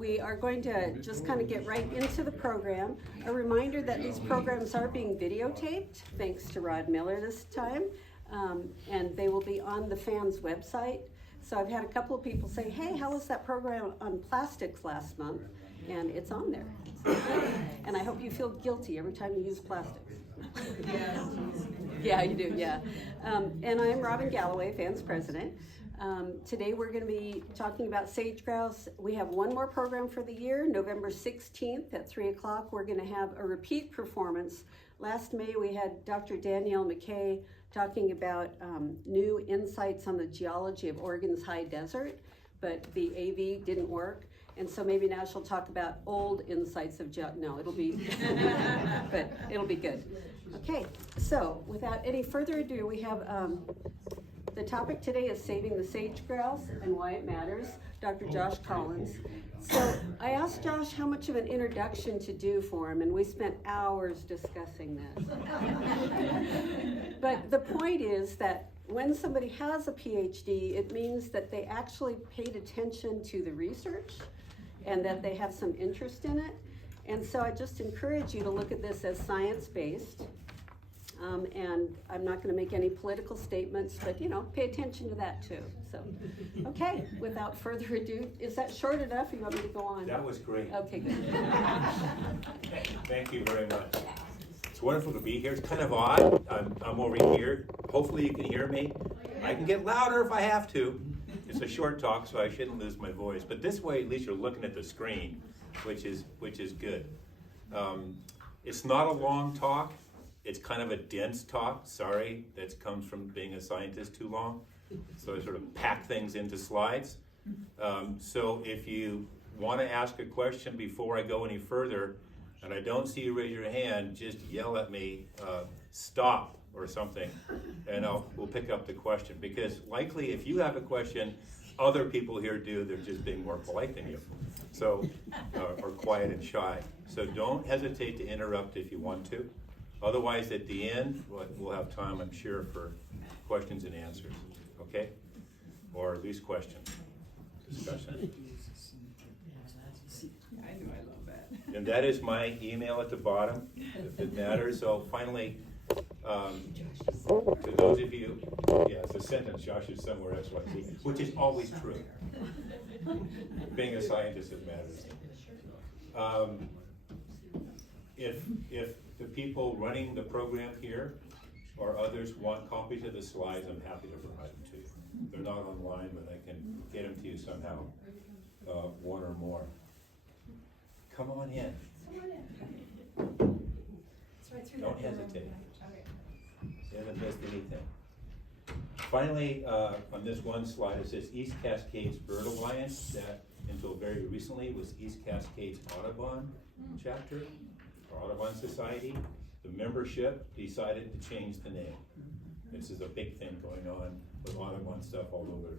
we are going to just kind of get right into the program. A reminder that these programs are being videotaped, thanks to Rod Miller this time, and they will be on the FANS website. So I've had a couple of people say, hey, how was that program on plastics last month? And it's on there. And I hope you feel guilty every time you use plastics. Yeah, you do, yeah. And I'm Robin Galloway, FANS president. Today we're going to be talking about sage-grouse. We have one more program for the year, November 16th at 3 o'clock. We're going to have a repeat performance. Last May we had Dr. Danielle McKay talking about new insights on the geology of Oregon's high desert, but the AV didn't work. And so maybe now she'll talk about old insights of no, it'll be, but it'll be good. Okay, so without any further ado, we have the topic today is saving the sage-grouse and why it matters, Dr. Josh Collins. So I asked Josh how much of an introduction to do for him, and we spent hours discussing this. But the point is that when somebody has a PhD, it means that they actually paid attention to the research and that they have some interest in it. And so I just encourage you to look at this as science-based. And I'm not going to make any political statements, but pay attention to that too. So, okay, without further ado, is that short enough? You want me to go on? That was great. Okay, good. Thank you very much. It's wonderful to be here. It's kind of odd. I'm over here. Hopefully you can hear me. I can get louder if I have to. It's a short talk, so I shouldn't lose my voice. But this way, at least you're looking at the screen, which is good. It's not a long talk. It's kind of a dense talk. Sorry, that comes from being a scientist too long. So I sort of pack things into slides. So if you want to ask a question before I go any further, and I don't see you raise your hand, just yell at me, stop or something, and we'll pick up the question. Because likely if you have a question, other people here do, they're just being more polite than you. So, or quiet and shy. So don't hesitate to interrupt if you want to. Otherwise, at the end, we'll have time, I'm sure, for questions and answers, okay? Or at least questions, discussion. I know, I love that. And that is my email at the bottom, if it matters. So finally, to those of you, yeah, it's a sentence, Josh is somewhere XYZ, which is always true. Being a scientist, it matters. If the people running the program here or others want copies of the slides, I'm happy to provide them to you. They're not online, but I can get them to you somehow, one or more. Come on in. Don't hesitate. You haven't missed anything. Finally, on this one slide, it says East Cascades Bird Alliance, that until very recently was East Cascades Audubon chapter, or Audubon Society. The membership decided to change the name. This is a big thing going on with Audubon stuff all over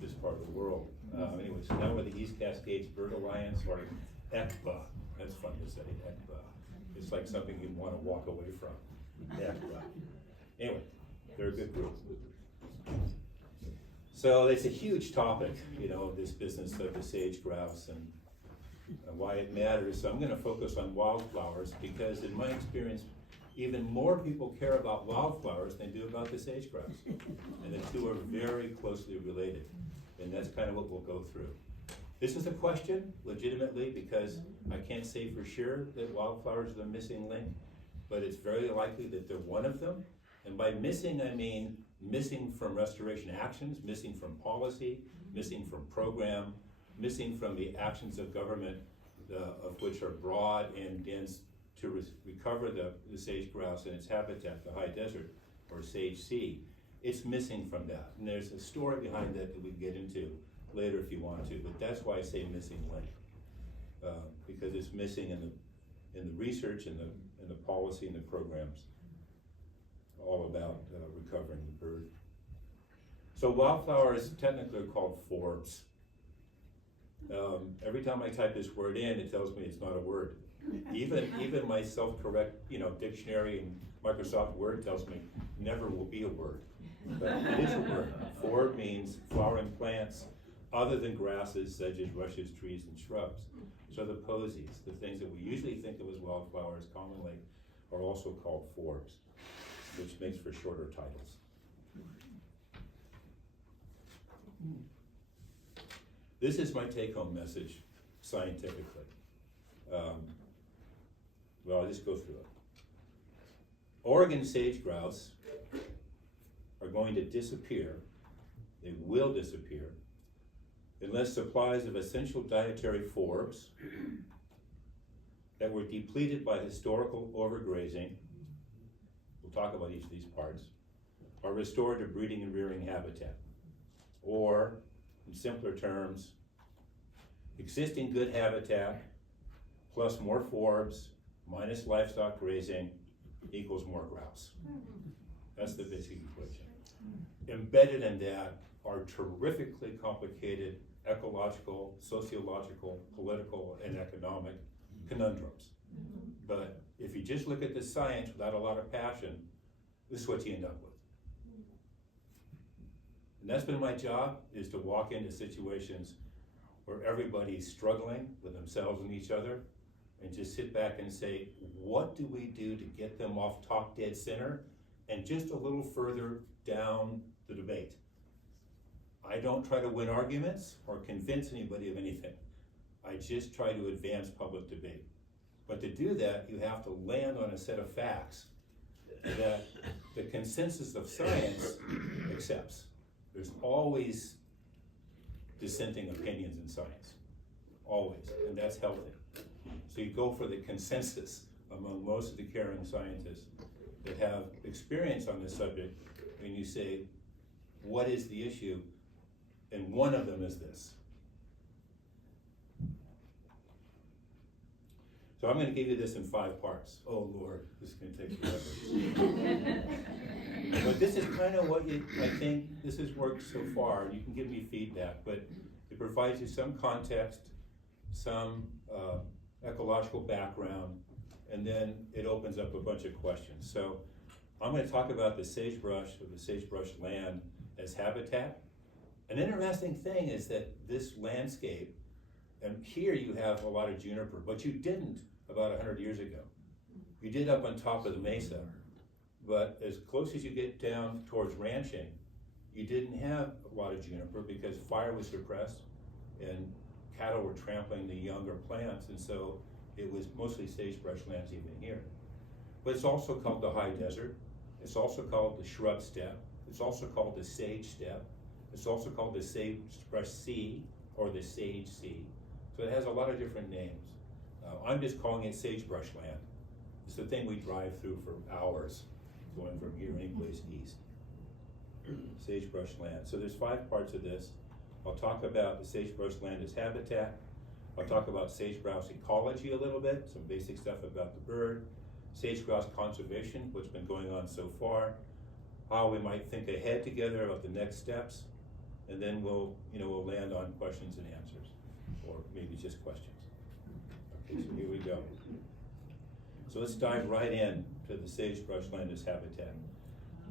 this part of the world. Anyway, so now we're the East Cascades Bird Alliance, or a.k.a. That's fun to say, a.k.a. It's like something you want to walk away from. a.k.a. Anyway, they're a good group. So it's a huge topic, this business of the sage-grouse and why it matters. So I'm going to focus on wildflowers because in my experience, even more people care about wildflowers than do about the sage-grouse. And the two are very closely related. And that's kind of what we'll go through. This is a question, legitimately, because I can't say for sure that wildflowers are the missing link, but it's very likely that they're one of them. And by missing, I mean missing from restoration actions, missing from policy, missing from program, missing from the actions of government, of which are broad and dense to recover the sage-grouse and its habitat, the high desert, or sage sea. It's missing from that. And there's a story behind that we can get into later if you want to, but that's why I say missing link. Because it's missing in the research and the policy and the programs, all about recovering the bird. So wildflowers technically are called forbs. Every time I type this word in, it tells me it's not a word. Even my self-correct, dictionary and Microsoft Word tells me never will be a word. But it is a word. Forb means flowering plants other than grasses, sedges, rushes, trees, and shrubs. So the posies, the things that we usually think of as wildflowers commonly, are also called forbs, which makes for shorter titles. This is my take-home message scientifically. Well, I'll just go through it. Oregon sage-grouse are going to disappear. They will disappear unless supplies of essential dietary forbs that were depleted by historical overgrazing, we'll talk about each of these parts, are restored to breeding and rearing habitat. Or, in simpler terms, existing good habitat plus more forbs minus livestock grazing equals more grouse. That's the basic equation. Embedded in that are terrifically complicated ecological, sociological, political, and economic conundrums. But if you just look at the science without a lot of passion, this is what you end up with. And that's been my job, is to walk into situations where everybody's struggling with themselves and each other, and just sit back and say, what do we do to get them off top dead center and just a little further down the debate? I don't try to win arguments or convince anybody of anything. I just try to advance public debate. But to do that, you have to land on a set of facts that the consensus of science accepts. There's always dissenting opinions in science, always, and that's healthy. So you go for the consensus among most of the caring scientists that have experience on this subject, and you say, what is the issue? And one of them is this. So I'm going to give you this in 5 parts. Oh Lord, this is going to take forever. But this is kind of what I think this has worked so far. You can give me feedback, but it provides you some context, some ecological background, and then it opens up a bunch of questions. So I'm going to talk about the sagebrush or the sagebrush land as habitat. An interesting thing is that this landscape, and here you have a lot of juniper, but you didn't about 100 years ago. You did up on top of the mesa, but as close as you get down towards ranching, you didn't have a lot of juniper because fire was suppressed and cattle were trampling the younger plants, and so it was mostly sagebrush lands even here. But it's also called the high desert. It's also called the shrub steppe. It's also called the sage steppe. It's also called the Sagebrush Sea or the Sage Sea. So it has a lot of different names. I'm just calling it sagebrush land. It's the thing we drive through for hours going from here anyplace east. Sagebrush land. So there's 5 parts of this. I'll talk about the sagebrush land as habitat. I'll talk about sage-grouse ecology a little bit, some basic stuff about the bird. Sage-grouse conservation, what's been going on so far. How we might think ahead together about the next steps. And then we'll land on questions and answers, or maybe just questions. Okay, so here we go. So let's dive right in to the sagebrush land as habitat.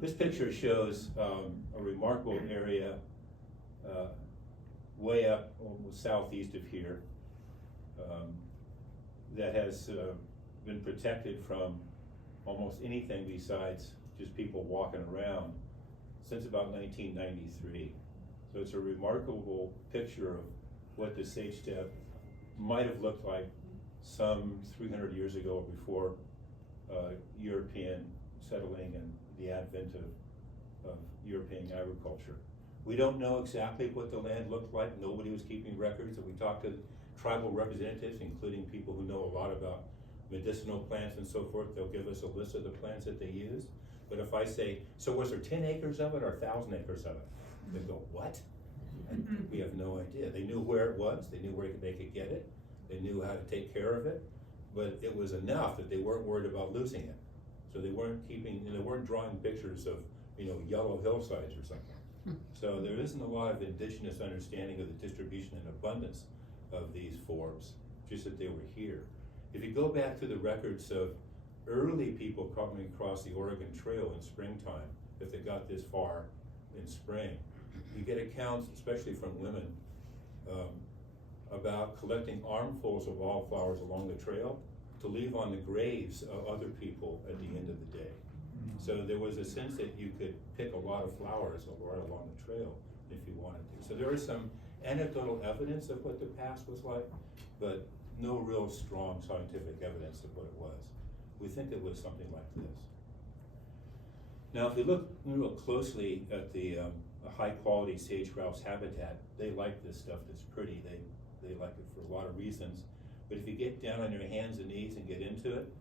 This picture shows a remarkable area way up almost southeast of here that has been protected from almost anything besides just people walking around since about 1993. So it's a remarkable picture of what the sage steppe might have looked like some 300 years ago or before European settling and the advent of European agriculture. We don't know exactly what the land looked like. Nobody was keeping records. And we talked to tribal representatives, including people who know a lot about medicinal plants and so forth. They'll give us a list of the plants that they use. But if I say, so was there 10 acres of it or 1,000 acres of it? They go, what? And we have no idea. They knew where it was. They knew where they could get it. They knew how to take care of it. But it was enough that they weren't worried about losing it. So they weren't they weren't drawing pictures of, yellow hillsides or something. So there isn't a lot of indigenous understanding of the distribution and abundance of these forbs, just that they were here. If you go back to the records of early people coming across the Oregon Trail in springtime, if they got this far in spring, you get accounts, especially from women, about collecting armfuls of wildflowers along the trail to leave on the graves of other people at the end of the day. So there was a sense that you could pick a lot of flowers right along the trail if you wanted to. So there is some anecdotal evidence of what the past was like, but no real strong scientific evidence of what it was. We think it was something like this. Now, if we look real closely at the high quality sage-grouse habitat, they like this stuff that's pretty. They like it for a lot of reasons. But if you get down on your hands and knees and get into it,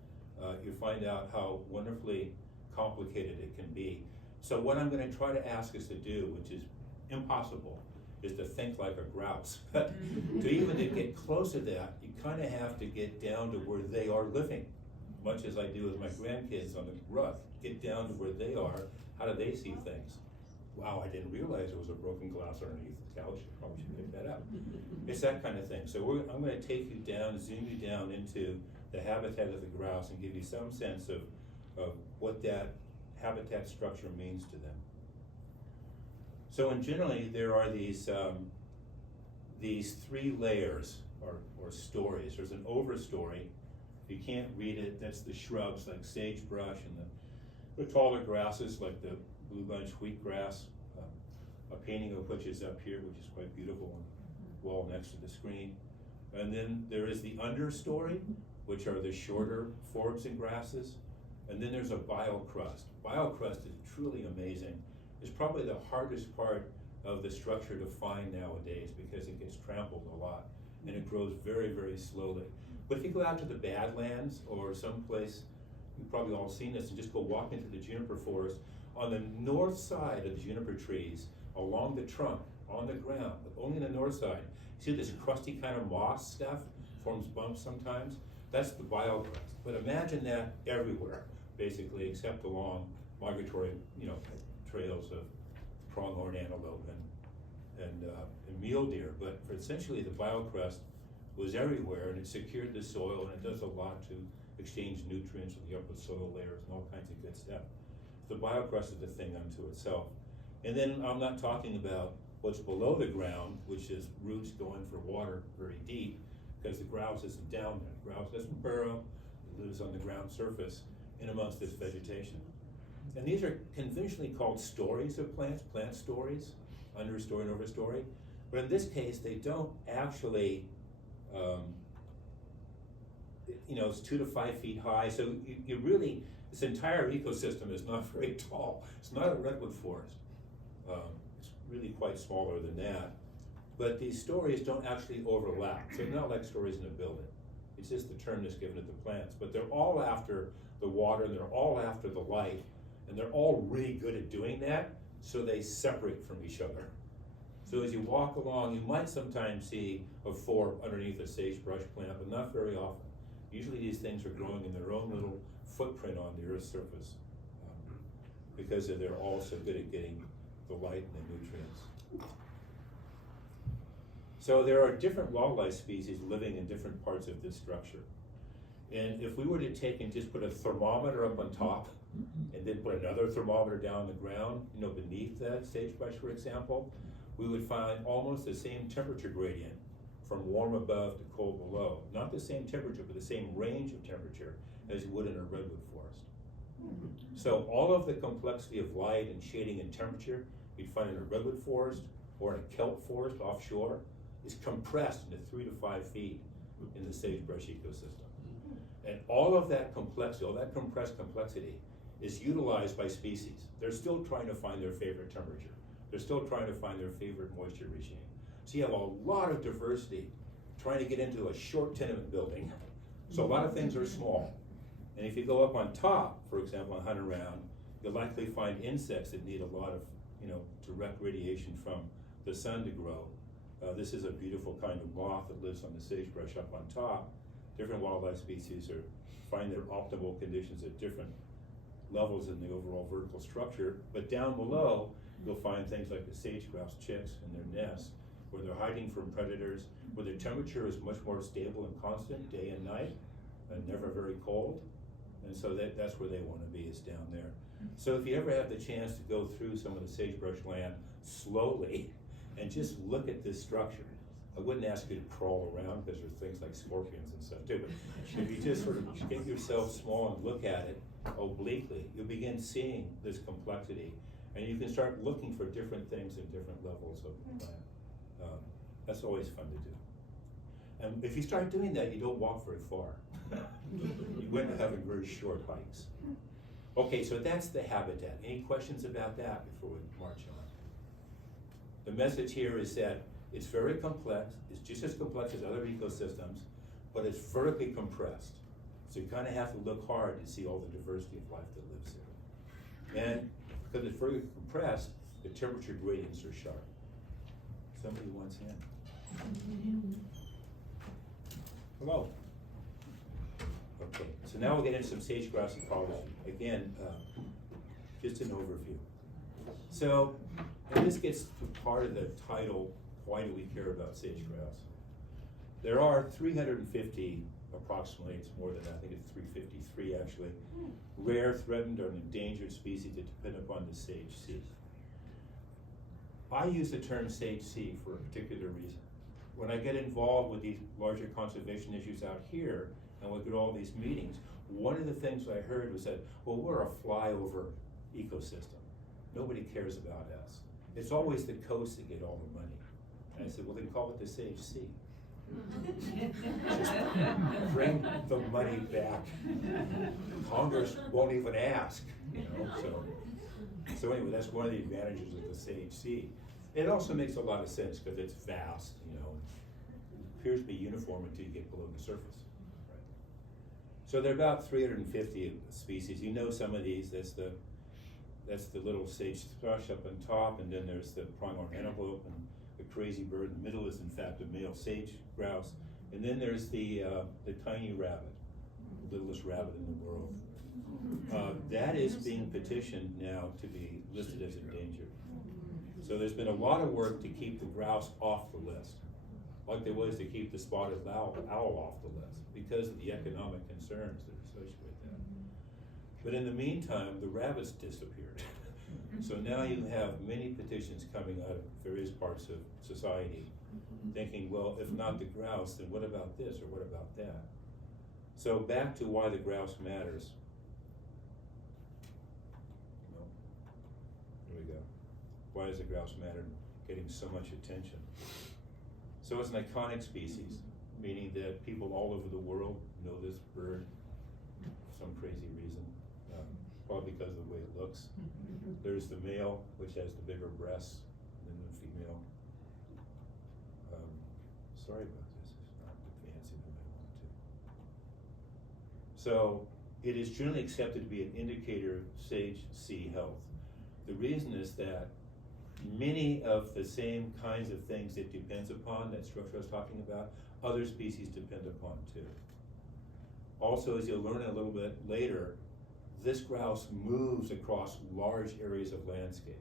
you find out how wonderfully complicated it can be. So what I'm going to try to ask us to do, which is impossible, is to think like a grouse. But to get close to that, you kind of have to get down to where they are living, much as I do with my grandkids on the roof. Get down to where they are. How do they see things? Wow, I didn't realize there was a broken glass underneath the couch. Probably should pick that up. It's that kind of thing. So I'm going to take you down, zoom you down into the habitat of the grouse and give you some sense of what that habitat structure means to them. So in generally, there are these three layers or stories. There's an overstory. If you can't read it, that's the shrubs like sagebrush and the taller grasses like the blue bunch wheatgrass, a painting of which is up here, which is quite beautiful on the wall next to the screen. And then there is the understory, which are the shorter forbs and grasses. And then there's a biocrust. Biocrust is truly amazing. It's probably the hardest part of the structure to find nowadays because it gets trampled a lot and it grows very, very slowly. But if you go out to the Badlands or someplace, you've probably all seen this, and just go walk into the juniper forest, on the north side of the juniper trees, along the trunk, on the ground, but only on the north side, you see this crusty kind of moss stuff, forms bumps sometimes? That's the biocrust. But imagine that everywhere, basically, except along migratory, trails of pronghorn antelope and mule deer. But for essentially, the biocrust was everywhere, and it secured the soil, and it does a lot to exchange nutrients with the upper soil layers and all kinds of good stuff. The biocrust is a thing unto itself. And then I'm not talking about what's below the ground, which is roots going for water very deep, because the grouse isn't down there. The grouse doesn't burrow, it lives on the ground surface in amongst this vegetation. And these are conventionally called stories of plants, plant stories, understory and overstory. But in this case, they don't actually, it's 2 to 5 feet high. So you really, this entire ecosystem is not very tall. It's not a redwood forest. It's really quite smaller than that. But these stories don't actually overlap. So they're not like stories in a building. It's just the term that's given to the plants. But they're all after the water, and they're all after the light, and they're all really good at doing that, so they separate from each other. So as you walk along, you might sometimes see a forb underneath a sagebrush plant, but not very often. Usually these things are growing in their own little footprint on the Earth's surface because they're all so good at getting the light and the nutrients. So there are different wildlife species living in different parts of this structure. And if we were to take and just put a thermometer up on top and then put another thermometer down on the ground, beneath that sagebrush, for example, we would find almost the same temperature gradient from warm above to cold below. Not the same temperature, but the same range of temperature as you would in a redwood forest. So all of the complexity of light and shading and temperature you'd find in a redwood forest or in a kelp forest offshore is compressed into 3 to 5 feet in the sagebrush ecosystem. And all of that complexity, all that compressed complexity is utilized by species. They're still trying to find their favorite temperature. They're still trying to find their favorite moisture regime. So you have a lot of diversity trying to get into a short tenement building. So a lot of things are small. And if you go up on top, for example, and hunt around, you'll likely find insects that need a lot of, direct radiation from the sun to grow. This is a beautiful kind of moth that lives on the sagebrush up on top. Different wildlife species find their optimal conditions at different levels in the overall vertical structure. But down below, you'll find things like the sage-grouse chicks in their nests, where they're hiding from predators, where the temperature is much more stable and constant day and night, and never very cold. And so that's where they want to be, is down there. So if you ever have the chance to go through some of the sagebrush land slowly and just look at this structure, I wouldn't ask you to crawl around because there's things like scorpions and stuff too, but if you just sort of get yourself small and look at it obliquely, you'll begin seeing this complexity, and you can start looking for different things in different levels of the plant. That's always fun to do. And if you start doing that, you don't walk very far. You end up having very short hikes. Okay, so that's the habitat. Any questions about that before we march on? The message here is that it's very complex. It's just as complex as other ecosystems, but it's vertically compressed. So you kind of have to look hard to see all the diversity of life that lives there. And because it's vertically compressed, the temperature gradients are sharp. Somebody wants in. Hello. Okay, so now we'll get into some sage-grouse ecology. Again, just an overview. So, and this gets to part of the title, why do we care about sage-grouse? There are 350, approximately, it's more than that, I think it's 353 actually, rare, threatened, or endangered species that depend upon the sage sea. I use the term sage sea for a particular reason. When I get involved with these larger conservation issues out here, and we get all these meetings, one of the things I heard was that, well, we're a flyover ecosystem. Nobody cares about us. It's always the coast that get all the money. And I said, well, then call it the Sage Sea. Just bring the money back. Congress won't even ask, you know, so anyway, that's one of the advantages of the Sage Sea. It also makes a lot of sense because it's vast, you know, it appears to be uniform until you get below the surface. Right? So there are about 350 species. You know some of these. That's the little sage thrush up on top, and then there's the pronghorn antelope and the crazy bird. In the middle is in fact a male sage-grouse, and then there's the tiny rabbit, the littlest rabbit in the world. That is being petitioned now to be listed as endangered. So there's been a lot of work to keep the grouse off the list, like there was to keep the spotted owl off the list because of the economic concerns that are associated with that. But in the meantime, the rabbits disappeared. So now you have many petitions coming out of various parts of society thinking, well, if not the grouse, then what about this or what about that? So back to why the grouse matters. No. Here we go. Why does the grouse matter getting so much attention? So it's an iconic species, meaning that people all over the world know this bird for some crazy reason, probably because of the way it looks. There's the male, which has the bigger breasts than the female. Sorry about this, it's not advancing the way I want to. So it is generally accepted to be an indicator of sage sea health. The reason is that many of the same kinds of things it depends upon, that structure I was talking about, other species depend upon too. Also, as you'll learn a little bit later, this grouse moves across large areas of landscape.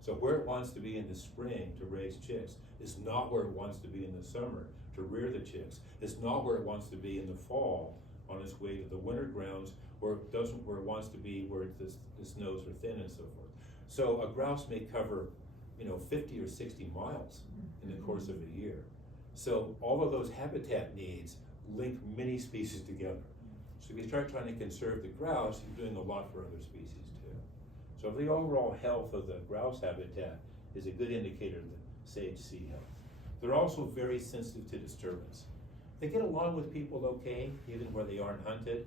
So where it wants to be in the spring to raise chicks is not where it wants to be in the summer to rear the chicks. It's not where it wants to be in the fall on its way to the winter grounds where it wants to be where the snows are thin and so forth. So a grouse may cover 50 or 60 miles in the course of a year. So all of those habitat needs link many species together. So if you start trying to conserve the grouse, you're doing a lot for other species too. So the overall health of the grouse habitat is a good indicator of the sage sea health. They're also very sensitive to disturbance. They get along with people okay, even where they aren't hunted,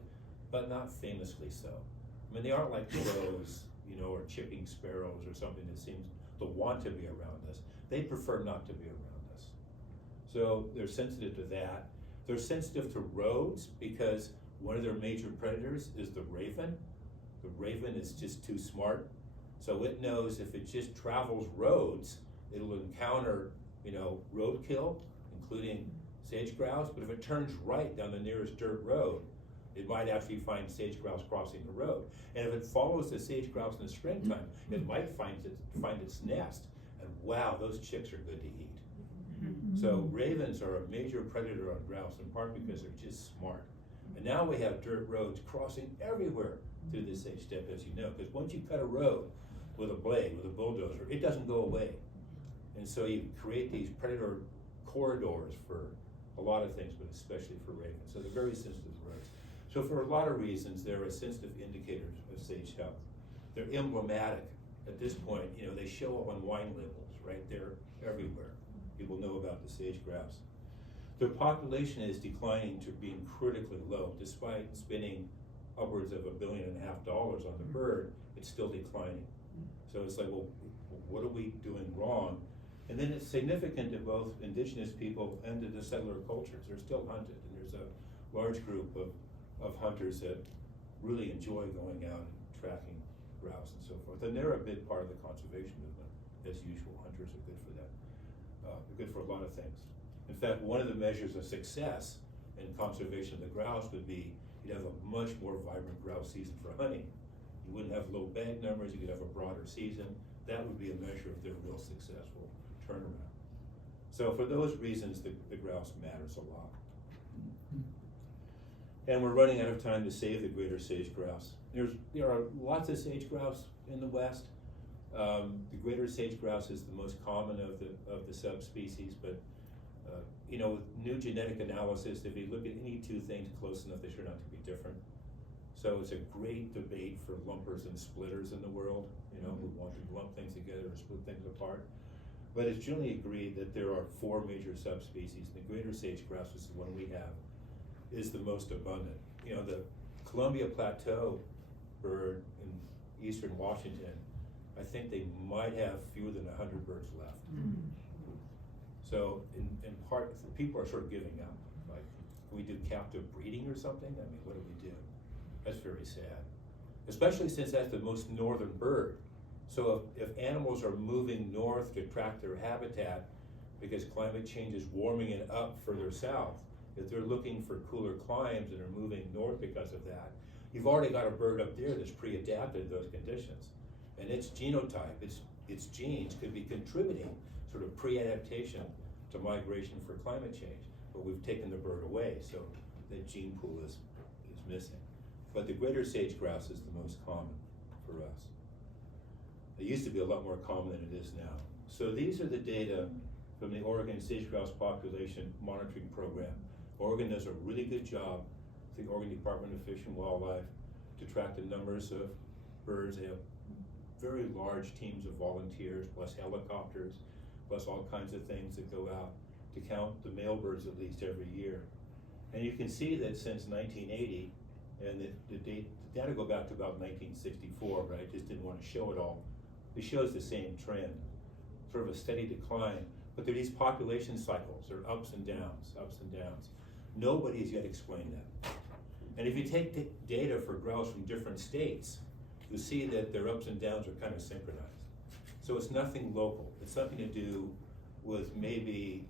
but not famously so. I mean, they aren't like crows, or chipping sparrows or something that seems to want to be around us. They prefer not to be around us. So they're sensitive to that. They're sensitive to roads because one of their major predators is the raven. The raven is just too smart. So it knows if it just travels roads, it'll encounter, roadkill, including sage-grouse. But if it turns right down the nearest dirt road, it might actually find sage-grouse crossing the road. And if it follows the sage-grouse in the springtime, it might find its nest. And wow, those chicks are good to eat. So ravens are a major predator on grouse, in part because they're just smart. And now we have dirt roads crossing everywhere through the sage steppe, as you know, because once you cut a road with a blade, with a bulldozer, it doesn't go away. And so you create these predator corridors for a lot of things, but especially for ravens. So they're very sensitive birds. So for a lot of reasons, they're a sensitive indicator of sage health. They're emblematic. At this point, you know, they show up on wine labels, right? They're everywhere. People know about the sage-grouse. Their population is declining to being critically low. Despite spending upwards of $1.5 billion on the bird, it's still declining. So it's like, well, what are we doing wrong? And then it's significant to both indigenous people and to the settler cultures. They're still hunted, and there's a large group of hunters that really enjoy going out and tracking grouse and so forth. And they're a big part of the conservation movement. As usual, hunters are good for that. They're good for a lot of things. In fact, one of the measures of success in conservation of the grouse would be you'd have a much more vibrant grouse season for hunting. You wouldn't have low bag numbers, you could have a broader season. That would be a measure of their real successful turnaround. So for those reasons, the grouse matters a lot. And we're running out of time to save the greater sage-grouse. There are lots of sage-grouse in the West. The greater sage-grouse is the most common of the subspecies, but you know, with new genetic analysis, if you look at any two things close enough, they turn out to be different. So it's a great debate for lumpers and splitters in the world, you know, who want to lump things together or split things apart. But it's generally agreed that there are 4 major subspecies. The greater sage-grouse, which is the one we have, is the most abundant. You know, the Columbia Plateau bird in eastern Washington, I think they might have fewer than 100 birds left. So in part, people are sort of giving up. Like, can we do captive breeding or something? I mean, what do we do? That's very sad. Especially since that's the most northern bird. So if animals are moving north to track their habitat because climate change is warming it up further south, if they're looking for cooler climes and are moving north because of that, you've already got a bird up there that's pre-adapted to those conditions. And its genotype, its genes could be contributing sort of pre-adaptation to migration for climate change. But we've taken the bird away, so that gene pool is missing. But the greater sage-grouse is the most common for us. It used to be a lot more common than it is now. So these are the data from the Oregon Sage-Grouse Population Monitoring Program. Oregon does a really good job, the Oregon Department of Fish and Wildlife, to track the numbers of birds. They have very large teams of volunteers, plus helicopters, plus all kinds of things that go out to count the male birds at least every year. And you can see that since 1980, and the data go back to about 1964, but I just didn't want to show it all. It shows the same trend, sort of a steady decline. But there are these population cycles, there are ups and downs, ups and downs. Nobody has yet explained that. And if you take the data for grouse from different states, you'll see that their ups and downs are kind of synchronized. So it's nothing local. It's something to do with maybe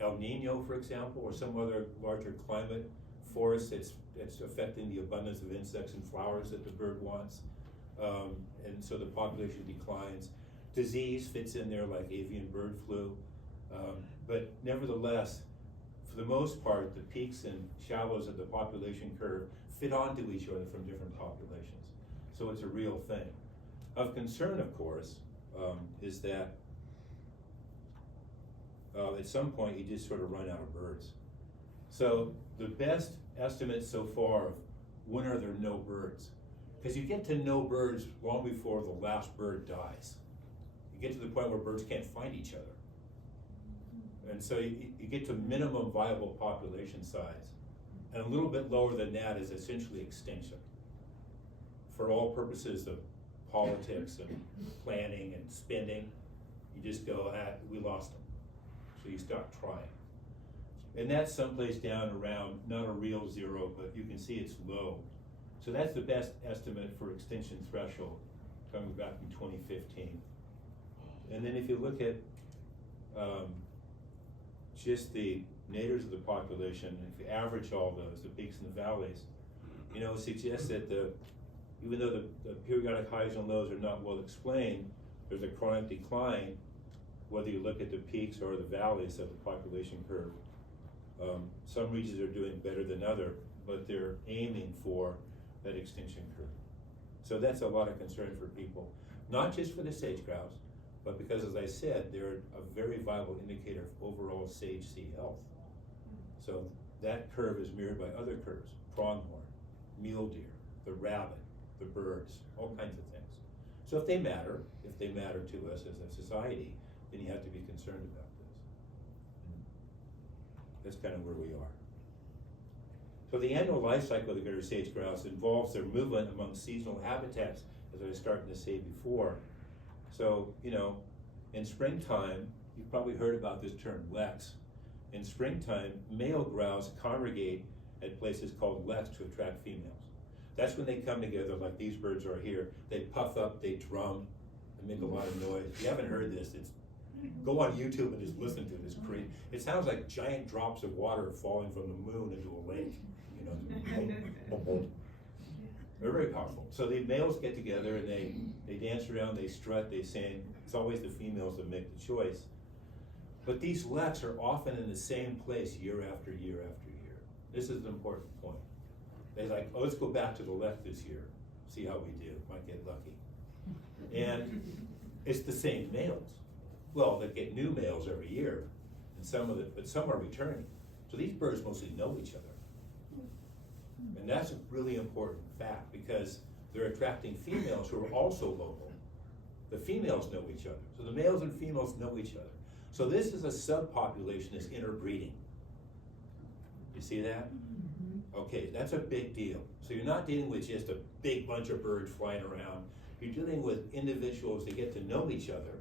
El Nino, for example, or some other larger climate force that's affecting the abundance of insects and flowers that the bird wants. And so the population declines. Disease fits in there like avian bird flu. But nevertheless, for the most part, the peaks and shallows of the population curve fit onto each other from different populations. So it's a real thing. Of concern, of course, is that at some point you just sort of run out of birds. So the best estimate so far of when are there no birds, because you get to no birds long before the last bird dies. You get to the point where birds can't find each other. And so you get to minimum viable population size. And a little bit lower than that is essentially extinction. For all purposes of politics and planning and spending, you just go, we lost them. So you stop trying. And that's someplace down around, not a real zero, but you can see it's low. So that's the best estimate for extinction threshold, coming back from 2015. And then if you look at just the natives of the population, and if you average all those, the peaks and the valleys, you know, it suggests that even though the periodic highs and lows are not well explained, there's a chronic decline, whether you look at the peaks or the valleys of the population curve. Some regions are doing better than others, but they're aiming for that extinction curve. So that's a lot of concern for people, not just for the sage-grouse, But because, as I said, they're a very viable indicator of overall sage sea health. So that curve is mirrored by other curves: pronghorn, mule deer, the rabbit, the birds, all kinds of things. So if they matter to us as a society, then you have to be concerned about this. That's kind of where we are. So the annual life cycle of the greater sage-grouse involves their movement among seasonal habitats, as I was starting to say before. So, you know, in springtime, you've probably heard about this term, leks. In springtime, male grouse congregate at places called leks to attract females. That's when they come together, like these birds are here. They puff up, they drum, they make a lot of noise. If you haven't heard this, go on YouTube and just listen to it. It's crazy. It sounds like giant drops of water falling from the moon into a lake. You know, they're very powerful. So the males get together and they dance around, they strut, they sing. It's always the females that make the choice. But these leks are often in the same place year after year after year. This is an important point. They're like, oh, let's go back to the lek this year, see how we do, might get lucky. And it's the same males. Well, they get new males every year, and but some are returning. So these birds mostly know each other. And that's a really important fact because they're attracting females who are also local. The females know each other. So the males and females know each other. So this is a subpopulation that's interbreeding. You see that? Okay, that's a big deal. So you're not dealing with just a big bunch of birds flying around. You're dealing with individuals that get to know each other,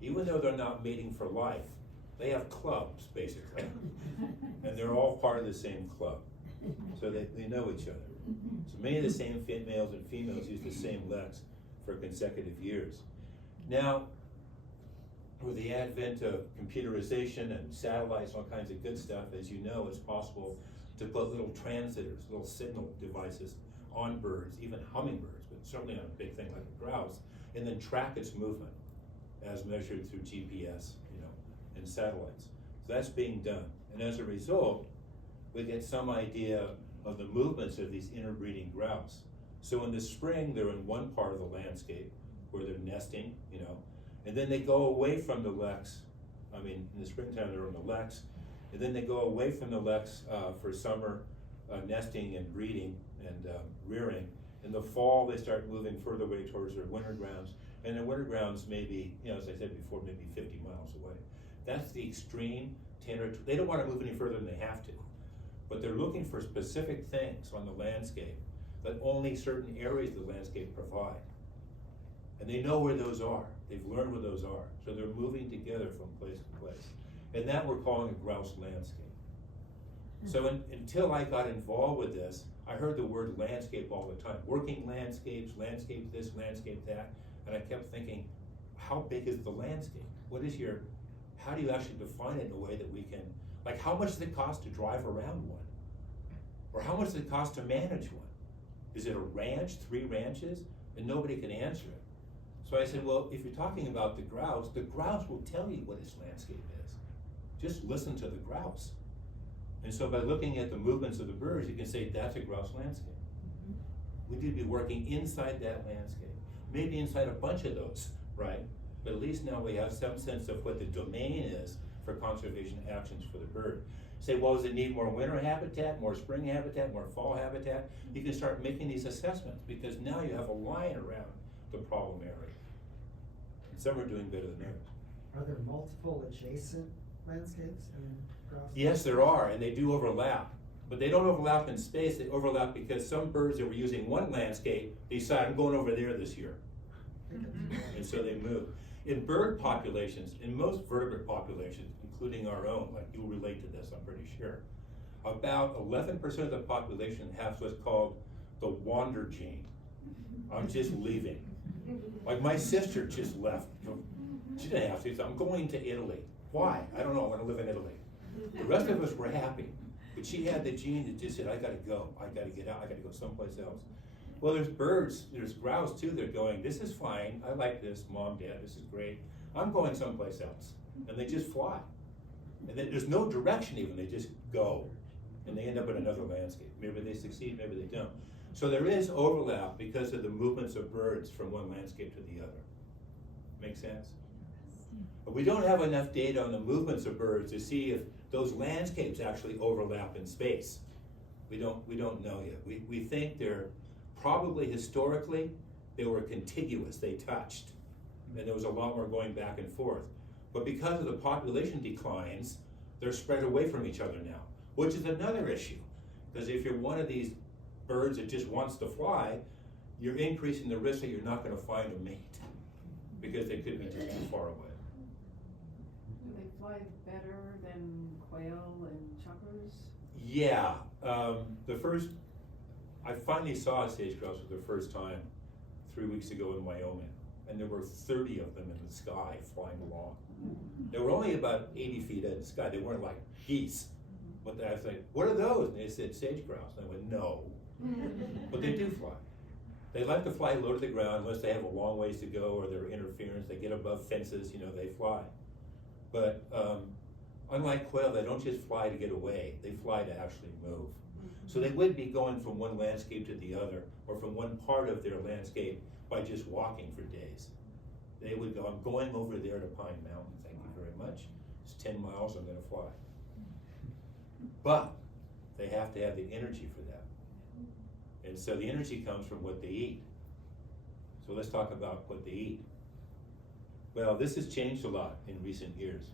even though they're not mating for life. They have clubs, basically. And they're all part of the same club. So they know each other. So many of the same males and females use the same leks for consecutive years. Now, with the advent of computerization and satellites, all kinds of good stuff, as you know, it's possible to put little transmitters, little signal devices on birds, even hummingbirds, but certainly on a big thing like a grouse, and then track its movement as measured through GPS, you know, and satellites. So that's being done. And as a result, we get some idea of the movements of these interbreeding grouse. So in the spring, they're in one part of the landscape where they're nesting, you know, and then they go away from the leks. I mean, in the springtime, they're in the leks, and then they go away from the leks for summer nesting and breeding and rearing. In the fall, they start moving further away towards their winter grounds, and their winter grounds may be, you know, as I said before, maybe 50 miles away. That's the extreme 10 or 20. They don't want to move any further than they have to, but they're looking for specific things on the landscape that only certain areas of the landscape provide. And they know where those are. They've learned where those are. So they're moving together from place to place. And that we're calling a grouse landscape. So until I got involved with this, I heard the word landscape all the time. Working landscapes, landscape this, landscape that. And I kept thinking, how big is the landscape? How do you actually define it in a way that we can, like how much does it cost to drive around one? Or how much does it cost to manage one? Is it a ranch, 3 ranches? And nobody can answer it. So I said, well, if you're talking about the grouse will tell you what its landscape is. Just listen to the grouse. And so by looking at the movements of the birds, you can say that's a grouse landscape. We need to be working inside that landscape. Maybe inside a bunch of those, right? But at least now we have some sense of what the domain is for conservation actions for the bird. Say, well, does it need more winter habitat, more spring habitat, more fall habitat? You can start making these assessments because now you have a line around the problem area. And some are doing better than others. Are there multiple adjacent landscapes in grouse? Yes, there are, and they do overlap. But they don't overlap in space, they overlap because some birds that were using one landscape decide, I'm going over there this year. And so they move. In bird populations, in most vertebrate populations, including our own, like you'll relate to this, I'm pretty sure, about 11% of the population has what's called the wander gene. I'm just leaving. Like my sister just left. She didn't have to, so I'm going to Italy. Why? I don't know, I want to live in Italy. The rest of us were happy. But she had the gene that just said, I gotta go, I gotta get out, I gotta go someplace else. Well, there's birds, there's grouse too, they're going, this is fine, I like this, mom, dad, this is great. I'm going someplace else. And they just fly. And then there's no direction even, they just go. And they end up in another landscape. Maybe they succeed, maybe they don't. So there is overlap because of the movements of birds from one landscape to the other. Make sense? But we don't have enough data on the movements of birds to see if those landscapes actually overlap in space. We don't know yet. We think they're probably historically, they were contiguous, they touched. And there was a lot more going back and forth. But because of the population declines, they're spread away from each other now, which is another issue. Because if you're one of these birds that just wants to fly, you're increasing the risk that you're not going to find a mate because they could be just too far away. Do they fly better than quail and chukars? Yeah, I finally saw a sage-grouse for the first time 3 weeks ago in Wyoming, and there were 30 of them in the sky flying along. They were only about 80 feet in the sky. They weren't like geese. But I was like, what are those? And they said sage-grouse. And I went, no. But they do fly. They like to fly low to the ground unless they have a long ways to go or they're interference. They get above fences, they fly. But unlike quail, they don't just fly to get away. They fly to actually move. So they would be going from one landscape to the other or from one part of their landscape by just walking for days. They would go, I'm going over there to Pine Mountain, thank you very much. It's 10 miles, I'm gonna fly. But they have to have the energy for that. And so the energy comes from what they eat. So let's talk about what they eat. Well, this has changed a lot in recent years.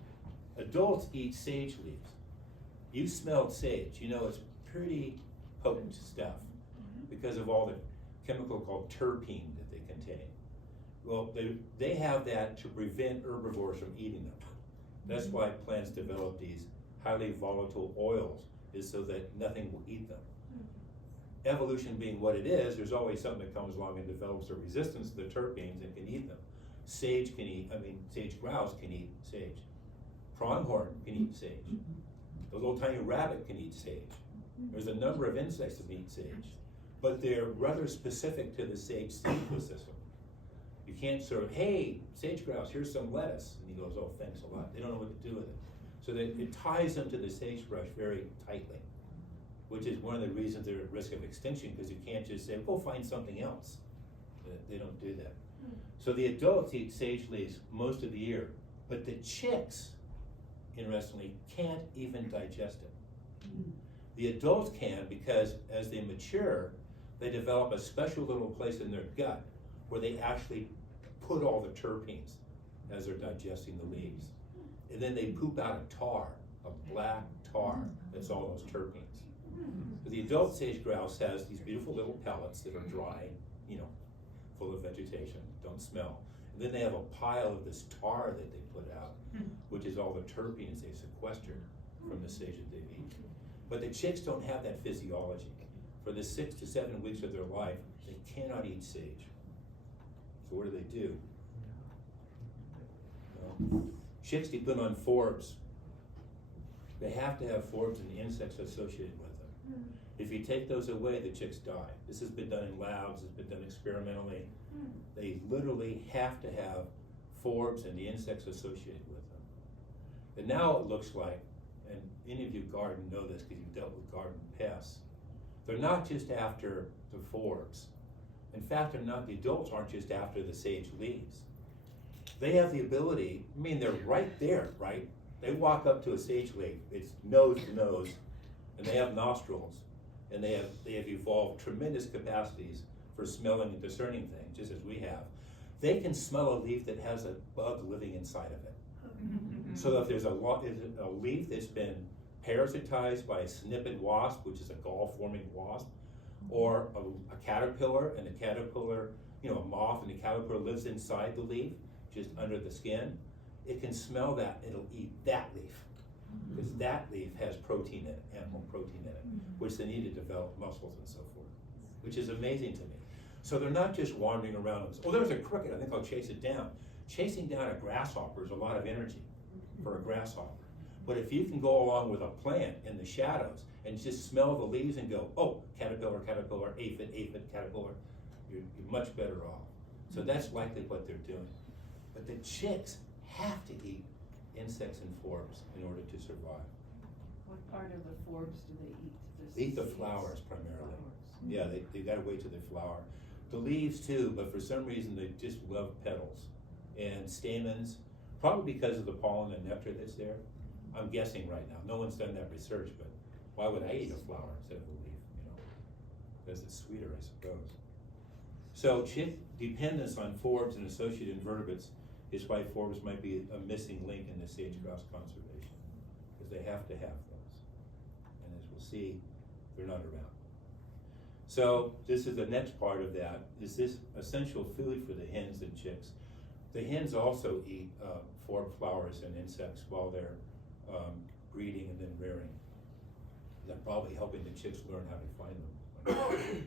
Adults eat sage leaves. You smelled sage, it's pretty potent stuff because of all the chemical called terpene that they contain. Well, they have that to prevent herbivores from eating them. That's why plants develop these highly volatile oils, is so that nothing will eat them. Evolution being what it is, there's always something that comes along and develops a resistance to the terpenes and can eat them. Sage-grouse can eat sage. Pronghorn can eat sage. The little tiny rabbit can eat sage. There's a number of insects that eat sage, but they're rather specific to the sage ecosystem. You can't sort of, hey, sage-grouse, here's some lettuce. And he goes, oh, thanks a lot. They don't know what to do with it. So it ties them to the sagebrush very tightly, which is one of the reasons they're at risk of extinction, because you can't just say, go find something else. They don't do that. So the adults eat sage leaves most of the year, but the chicks, interestingly, can't even digest it. The adults can, because as they mature, they develop a special little place in their gut where they actually put all the terpenes as they're digesting the leaves. And then they poop out a tar, a black tar, that's all those terpenes. But the adult sage-grouse has these beautiful little pellets that are dry, full of vegetation, don't smell. And then they have a pile of this tar that they put out, which is all the terpenes they sequestered from the sage that they've eaten. But the chicks don't have that physiology. For the 6 to 7 weeks of their life, they cannot eat sage. So what do? Chicks depend on forbs. They have to have forbs and insects associated with them. If you take those away, the chicks die. This has been done in labs, it's been done experimentally. They literally have to have forbs and the insects associated with them. And now it looks like, and any of you garden know this because you've dealt with garden pests, they're not just after the forbs. In fact, the adults aren't just after the sage leaves. They have the ability, they're right there, right? They walk up to a sage leaf, it's nose to nose, and they have nostrils, and they have evolved tremendous capacities for smelling and discerning things, just as we have. They can smell a leaf that has a bug living inside of it. So if there's a leaf that's been parasitized by a snippet wasp, which is a gall-forming wasp, or a caterpillar, and the caterpillar, a moth, and the caterpillar lives inside the leaf, just under the skin, it can smell that, it'll eat that leaf. Because that leaf has protein in it, animal protein in it, which they need to develop muscles and so forth, which is amazing to me. So they're not just wandering around, there's a cricket, I think I'll chase it down. Chasing down a grasshopper is a lot of energy for a grasshopper. But if you can go along with a plant in the shadows and just smell the leaves and go, oh, caterpillar, caterpillar, aphid, aphid, caterpillar, you're much better off. So that's likely what they're doing. But the chicks have to eat insects and forbs in order to survive. What part of the forbs do they eat? They eat the flowers primarily. Yeah, they gotta wait till they flower. The leaves too, but for some reason they just love petals and stamens. probably because of the pollen and nectar that's there. I'm guessing right now. No one's done that research, but why would I eat a flower instead of a leaf, you know? Because it's sweeter, I suppose. So chick dependence on forbs and associated invertebrates is why forbs might be a missing link in the sage-grouse conservation, because they have to have those. And as we'll see, they're not around. So this is the next part of that, is this essential food for the hens and chicks. The hens also eat forb flowers and insects while they're breeding and then rearing. They're probably helping the chicks learn how to find them.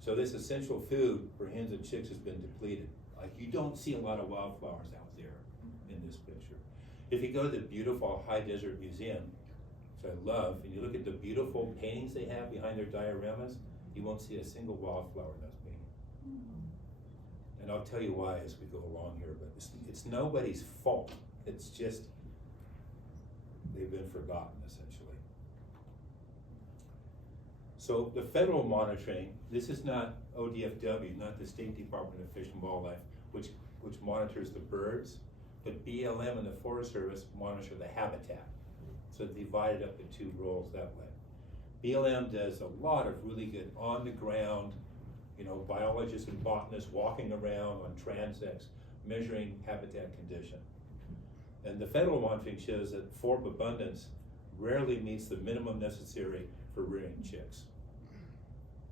So this essential food for hens and chicks has been depleted. Like, you don't see a lot of wildflowers out there in this picture. If you go to the beautiful High Desert Museum, which I love, and you look at the beautiful paintings they have behind their dioramas, you won't see a single wildflower in those paintings. And I'll tell you why as we go along here, but it's nobody's fault. It's just, they've been forgotten, essentially. So the federal monitoring, this is not ODFW, not the State Department of Fish and Wildlife, which monitors the birds, but BLM and the Forest Service monitor the habitat. So divided up in two roles that way. BLM does a lot of really good on the ground, you know, biologists and botanists walking around on transects, measuring habitat condition. And the federal monitoring shows that forb abundance rarely meets the minimum necessary for rearing chicks.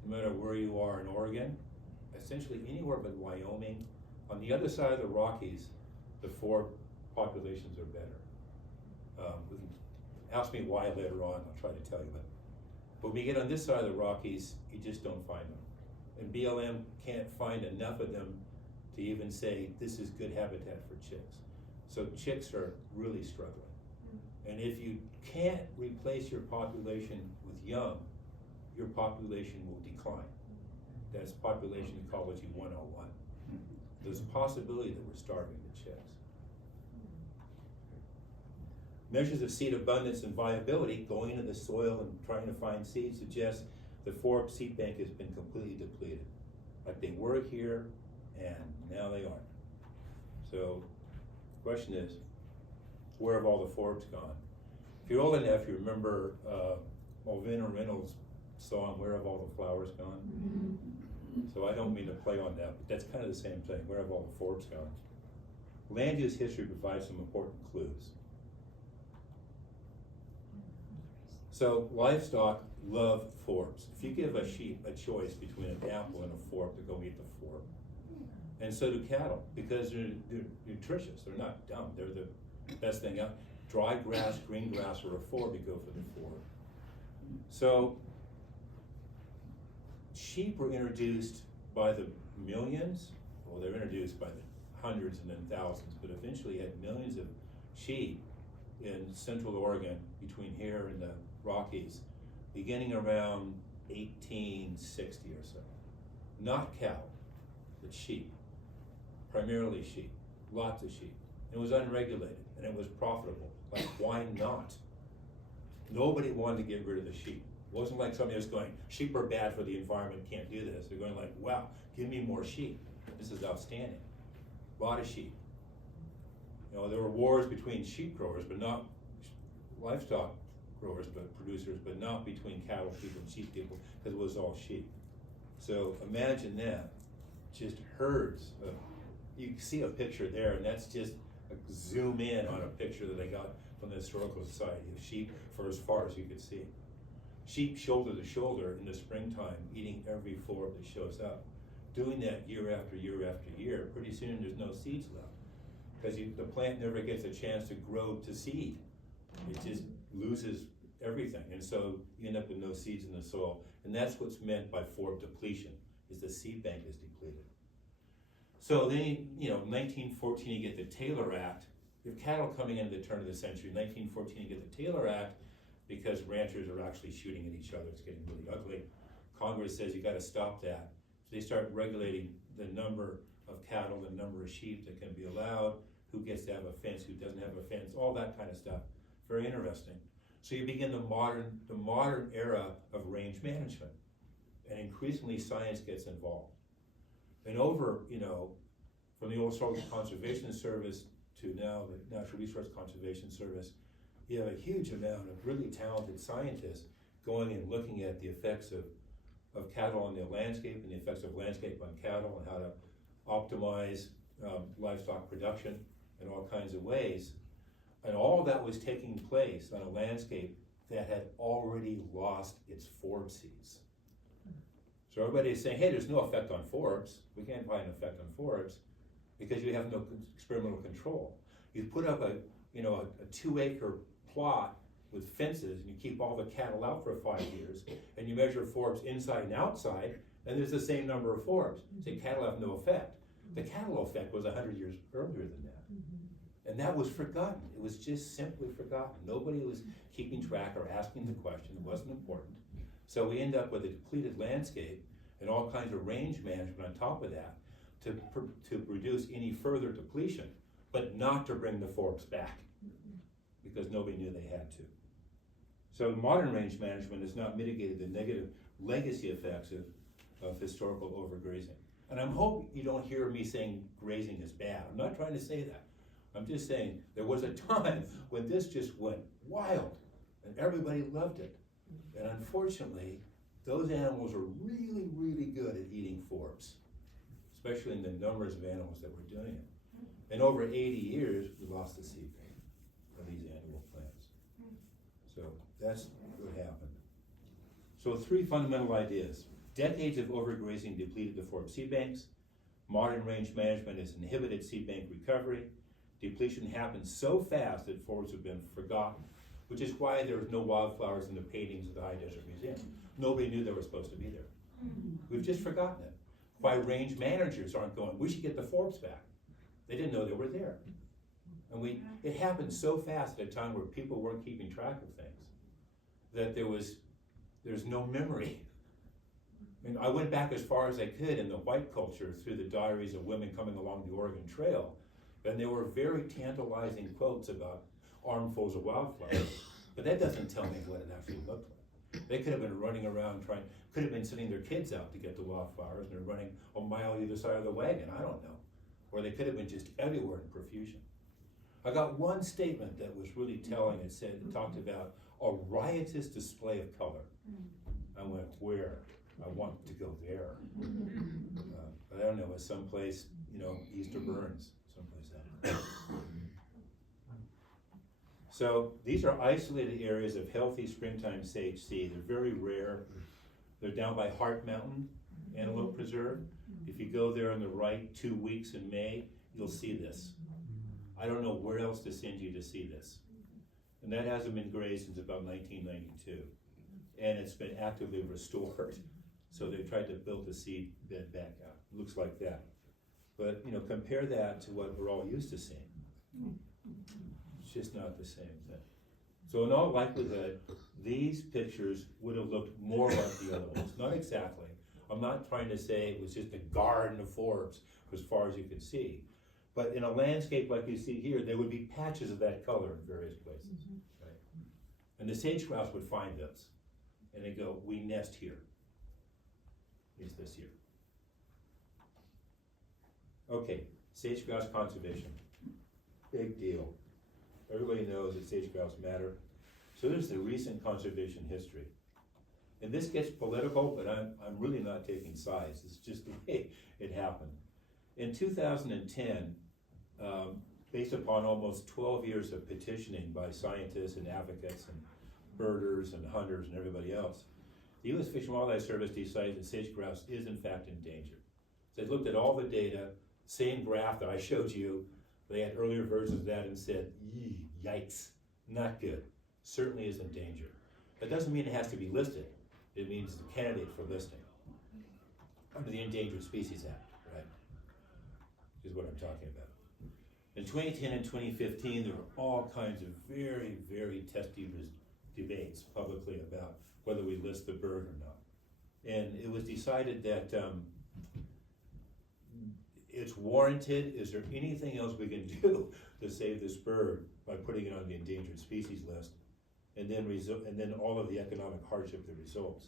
No matter where you are in Oregon, essentially anywhere but Wyoming, on the other side of the Rockies, the forb populations are better. You can ask me why later on, I'll try to tell you, but when we get on this side of the Rockies, you just don't find them. And BLM can't find enough of them to even say this is good habitat for chicks. So chicks are really struggling. And if you can't replace your population with young, your population will decline. That's population ecology 101. There's a possibility that we're starving the chicks. Measures of seed abundance and viability, going into the soil and trying to find seeds, suggest the forb seed bank has been completely depleted. Like they were here, and now they aren't. So the question is, where have all the forbs gone? If you're old enough, you remember Malvina Reynolds' song, Where Have All the Flowers Gone? Mm-hmm. So I don't mean to play on that, but that's kind of the same thing. Where have all the forbs gone? Land use history provides some important clues. So livestock love forbs. If you give a sheep a choice between an apple and a forb, they'll go eat the forb. And so do cattle, because they're nutritious. They're not dumb. They're the best thing out. Dry grass, green grass, or a forb, you go for the forb. So sheep were introduced by the millions. Well, they're introduced by the hundreds and then thousands, but eventually had millions of sheep in central Oregon between here and the Rockies, beginning around 1860 or so. Not cattle, but sheep, primarily sheep, lots of sheep. It was unregulated and it was profitable. Like, why not? Nobody wanted to get rid of the sheep. It wasn't like somebody was going, sheep are bad for the environment, can't do this. They're going like, wow, give me more sheep. This is outstanding. A lot of sheep. You know, there were wars between sheep growers, but not livestock growers, but producers, but not between cattle people and sheep people, because it was all sheep. So imagine that, just herds of, you see a picture there, and that's just a zoom in on a picture that I got from the Historical Society of sheep for as far as you could see. Sheep shoulder to shoulder in the springtime, eating every forb that shows up. Doing that year after year after year, pretty soon there's no seeds left, because the plant never gets a chance to grow to seed. It just loses everything, and so you end up with no seeds in the soil, and that's what's meant by forb depletion, is the seed bank is depleted. So then, 1914 you get the Taylor Act. You have cattle coming into the turn of the century. 1914 you get the Taylor Act, because ranchers are actually shooting at each other. It's getting really ugly. Congress says you got to stop that. So they start regulating the number of cattle, the number of sheep that can be allowed, who gets to have a fence, who doesn't have a fence, all that kind of stuff. Very interesting. So you begin the modern era of range management, and increasingly science gets involved. And over, from the old Soil Conservation Service to now the Natural Resource Conservation Service, you have a huge amount of really talented scientists going and looking at the effects of cattle on the landscape and the effects of landscape on cattle and how to optimize livestock production in all kinds of ways. And all that was taking place on a landscape that had already lost its forbseeds. So everybody's saying, hey, there's no effect on forbs. We can't find an effect on forbs because you have no experimental control. You put up a 2-acre plot with fences and you keep all the cattle out for 5 years and you measure forbs inside and outside and there's the same number of forbs. So cattle have no effect. The cattle effect was 100 years earlier than that. And that was forgotten. It was just simply forgotten. Nobody was keeping track or asking the question. It wasn't important. So we end up with a depleted landscape and all kinds of range management on top of that to produce any further depletion, but not to bring the forbs back because nobody knew they had to. So modern range management has not mitigated the negative legacy effects of historical overgrazing. And I hope you don't hear me saying grazing is bad. I'm not trying to say that. I'm just saying there was a time when this just went wild and everybody loved it. And unfortunately, those animals are really, really good at eating forbs, especially in the numbers of animals that were doing it. In over 80 years, we lost the seed bank of these annual plants. So that's what happened. So 3 fundamental ideas. Decades of overgrazing depleted the forb seed banks. Modern range management has inhibited seed bank recovery. Depletion happened so fast that forbs have been forgotten, which is why there was no wildflowers in the paintings of the High Desert Museum. Nobody knew they were supposed to be there. We've just forgotten it. Why range managers aren't going, we should get the forbs back. They didn't know they were there. And it happened so fast at a time where people weren't keeping track of things that there's no memory. I mean, I went back as far as I could in the white culture through the diaries of women coming along the Oregon Trail, and there were very tantalizing quotes about armfuls of wildflowers, but that doesn't tell me what it actually looked like. They could have been running around could have been sending their kids out to get the wildflowers, and they're running a mile either side of the wagon, I don't know. Or they could have been just everywhere in profusion. I got one statement that was really telling. It talked about a riotous display of color. I went, where? I want to go there. But I don't know, it's someplace, east of Burns, someplace out. So these are isolated areas of healthy springtime sage seed. They're very rare. They're down by Hart Mountain Antelope Preserve. If you go there on the right 2 weeks in May, you'll see this. I don't know where else to send you to see this. And that hasn't been grazed since about 1992. And it's been actively restored. So they tried to build the seed bed back out. It looks like that. But compare that to what we're all used to seeing. It's just not the same thing. So in all likelihood, these pictures would have looked more like the other ones. Not exactly. I'm not trying to say it was just a garden of forbs as far as you could see. But in a landscape like you see here, there would be patches of that color in various places. Right? And the sage-grouse would find those. And they go, we nest here. Is this here. Okay, sage-grouse conservation. Big deal. Everybody knows that sage-grouse matter. So there's the recent conservation history. And this gets political, but I'm really not taking sides. It's just the way it happened. In 2010, based upon almost 12 years of petitioning by scientists and advocates and birders and hunters and everybody else, the U.S. Fish and Wildlife Service decided that sage-grouse is in fact endangered. So they looked at all the data, same graph that I showed you. They had earlier versions of that and said, yikes, not good. Certainly is in danger. That doesn't mean it has to be listed. It means it's a candidate for listing under the Endangered Species Act, right? Is what I'm talking about. In 2010 and 2015, there were all kinds of very, very testy debates publicly about whether we list the bird or not. And it was decided that it's warranted. Is there anything else we can do to save this bird by putting it on the endangered species list? And then all of the economic hardship that results.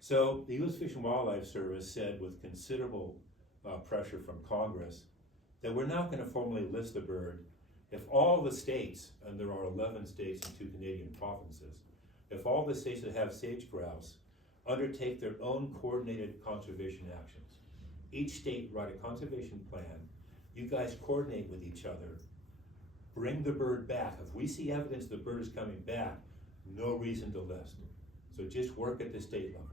So the U.S. Fish and Wildlife Service said, with considerable pressure from Congress, that we're not gonna formally list the bird if all the states, and there are 11 states and 2 Canadian provinces, if all the states that have sage-grouse undertake their own coordinated conservation actions. Each state write a conservation plan, you guys coordinate with each other, bring the bird back. If we see evidence the bird is coming back, no reason to list. So just work at the state level.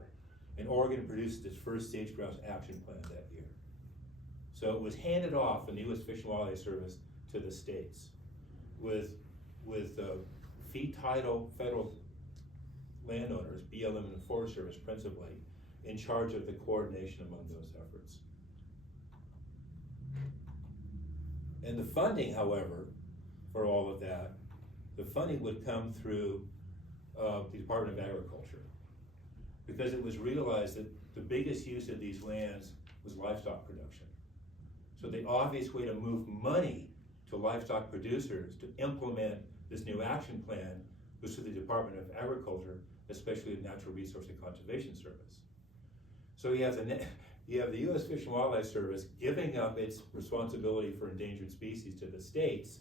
And Oregon produced its first sage-grouse action plan that year. So it was handed off from the U.S. Fish and Wildlife Service to the states with fee title federal landowners, BLM and the Forest Service principally, in charge of the coordination among those efforts. And the funding, however, for all of that, the funding would come through the Department of Agriculture, because it was realized that the biggest use of these lands was livestock production. So the obvious way to move money to livestock producers to implement this new action plan was through the Department of Agriculture, especially the Natural Resource and Conservation Service. So you have the U.S. Fish and Wildlife Service giving up its responsibility for endangered species to the states,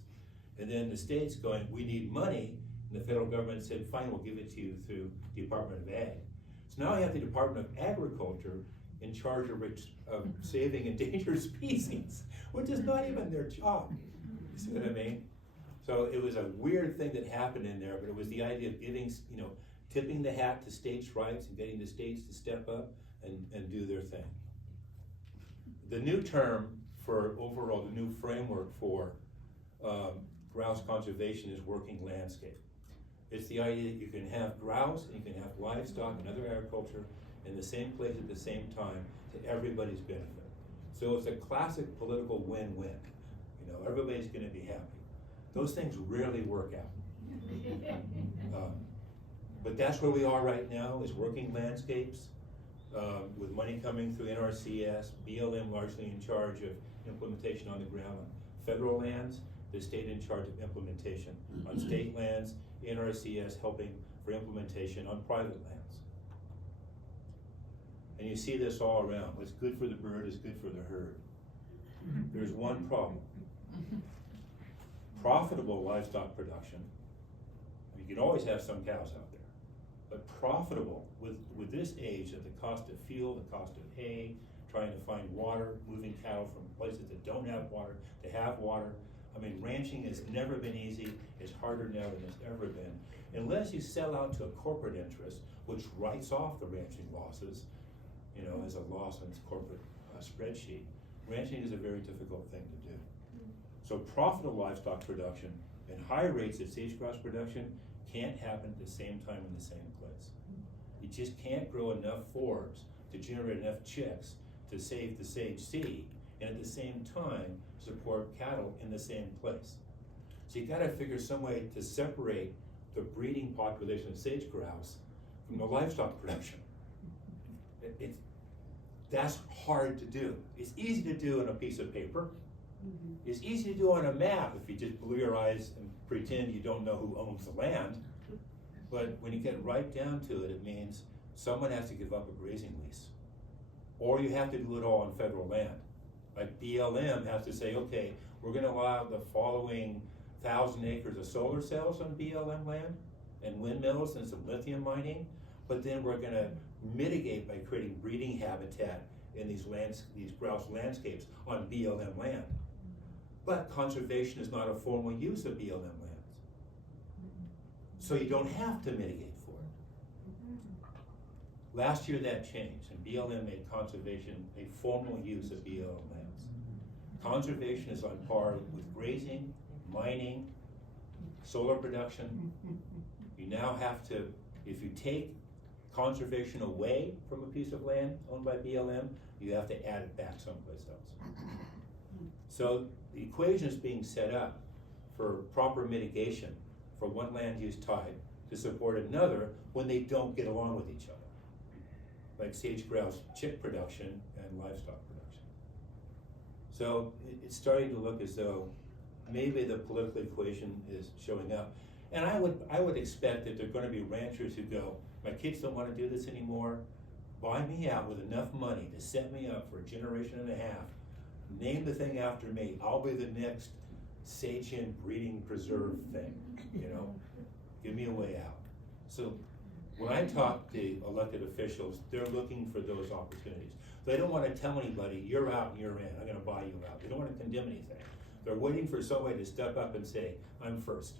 and then the states going, we need money, and the federal government said, fine, we'll give it to you through the Department of Ag. So now you have the Department of Agriculture in charge of saving endangered species, which is not even their job. You see what I mean? So it was a weird thing that happened in there, but it was the idea of giving, tipping the hat to states' rights and getting the states to step up and do their thing. The new term for overall, the new framework for grouse conservation is working landscape. It's the idea that you can have grouse and you can have livestock and other agriculture in the same place at the same time to everybody's benefit. So it's a classic political win-win. Everybody's gonna be happy. Those things rarely work out. But that's where we are right now, is working landscapes, with money coming through NRCS, BLM largely in charge of implementation on the ground on federal lands, the state in charge of implementation on state lands, NRCS helping for implementation on private lands. And you see this all around. What's good for the bird is good for the herd. There's one problem. Profitable livestock production, you can always have some cows out there, but profitable with this age of the cost of fuel, the cost of hay, trying to find water, moving cattle from places that don't have water to have water. I mean, ranching has never been easy. It's harder now than it's ever been. Unless you sell out to a corporate interest, which writes off the ranching losses, as a loss on its corporate spreadsheet, ranching is a very difficult thing to do. So profitable livestock production and high rates of sage-grouse production can't happen at the same time in the same place. You just can't grow enough forbs to generate enough chicks to save the sage sea, and at the same time support cattle in the same place. So you gotta figure some way to separate the breeding population of sage-grouse from the livestock production. That's hard to do. It's easy to do on a piece of paper. It's easy to do on a map if you just blue your eyes and pretend you don't know who owns the land. But when you get right down to it, it means someone has to give up a grazing lease. Or you have to do it all on federal land. Like BLM has to say, okay, we're gonna allow the following 1,000 acres of solar cells on BLM land and windmills and some lithium mining, but then we're gonna mitigate by creating breeding habitat in these grouse landscapes on BLM land. But conservation is not a formal use of BLM lands. So you don't have to mitigate for it. Last year that changed, and BLM made conservation a formal use of BLM lands. Conservation is on par with grazing, mining, solar production. You now have to, if you take conservation away from a piece of land owned by BLM, you have to add it back someplace else. So the equation is being set up for proper mitigation for one land use type to support another when they don't get along with each other, like sage-grouse chick production and livestock production. So it's starting to look as though maybe the political equation is showing up. And I would expect that there are going to be ranchers who go, my kids don't want to do this anymore, buy me out with enough money to set me up for a generation and a half name the thing after me. I'll be the next sage hen breeding preserve thing, you know? Give me a way out. So when I talk to elected officials, they're looking for those opportunities. They don't want to tell anybody, you're out and you're in, I'm gonna buy you out. They don't want to condemn anything. They're waiting for somebody to step up and say, I'm first.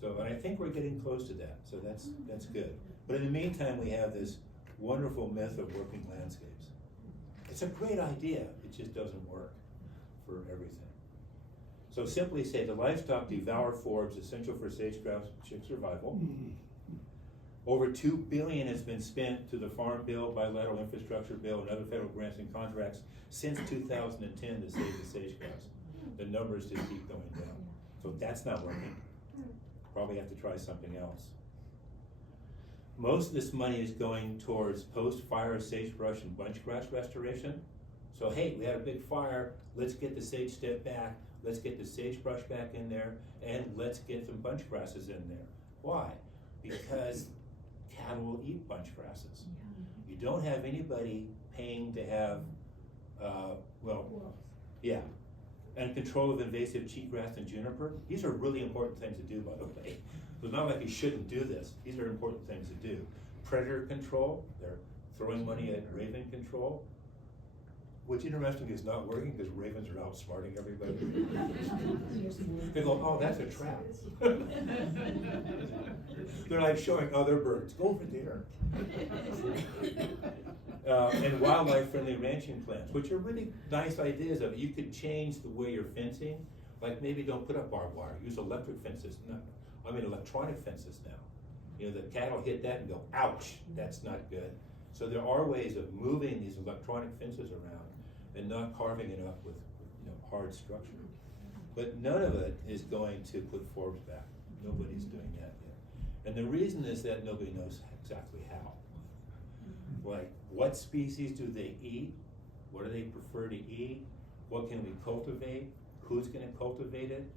So, and I think we're getting close to that, so that's good. But in the meantime, we have this wonderful myth of working landscapes. It's a great idea, it just doesn't work for everything. So simply say, the livestock devour forbs essential for sage-grouse chick survival. Over $2 billion has been spent to the Farm Bill, Bilateral Infrastructure Bill, and other federal grants and contracts since 2010 to save the sage-grouse. The numbers just keep going down. So that's not working. Probably have to try something else. Most of this money is going towards post-fire sagebrush and bunchgrass restoration. So hey, we had a big fire, let's get the sage steppe back, let's get the sagebrush back in there, and let's get some bunchgrasses in there. Why? Because cattle will eat bunchgrasses. You don't have anybody paying to have, and control of invasive cheatgrass and juniper. These are really important things to do, by the way. So it's not like you shouldn't do this. These are important things to do. Predator control, they're throwing money at raven control, which interestingly is not working because ravens are outsmarting everybody. They go, oh, that's a trap. They're like showing other birds, go over there. And wildlife-friendly ranching plans, which are really nice ideas of it. You could change the way you're fencing, like maybe don't put up barbed wire, use electric fences, electronic fences now. You know, the cattle hit that and go, ouch, that's not good. So there are ways of moving these electronic fences around and not carving it up with hard structure. But none of it is going to put forbs back. Nobody's doing that yet. And the reason is that nobody knows exactly how. Like, what species do they eat? What do they prefer to eat? What can we cultivate? Who's gonna cultivate it?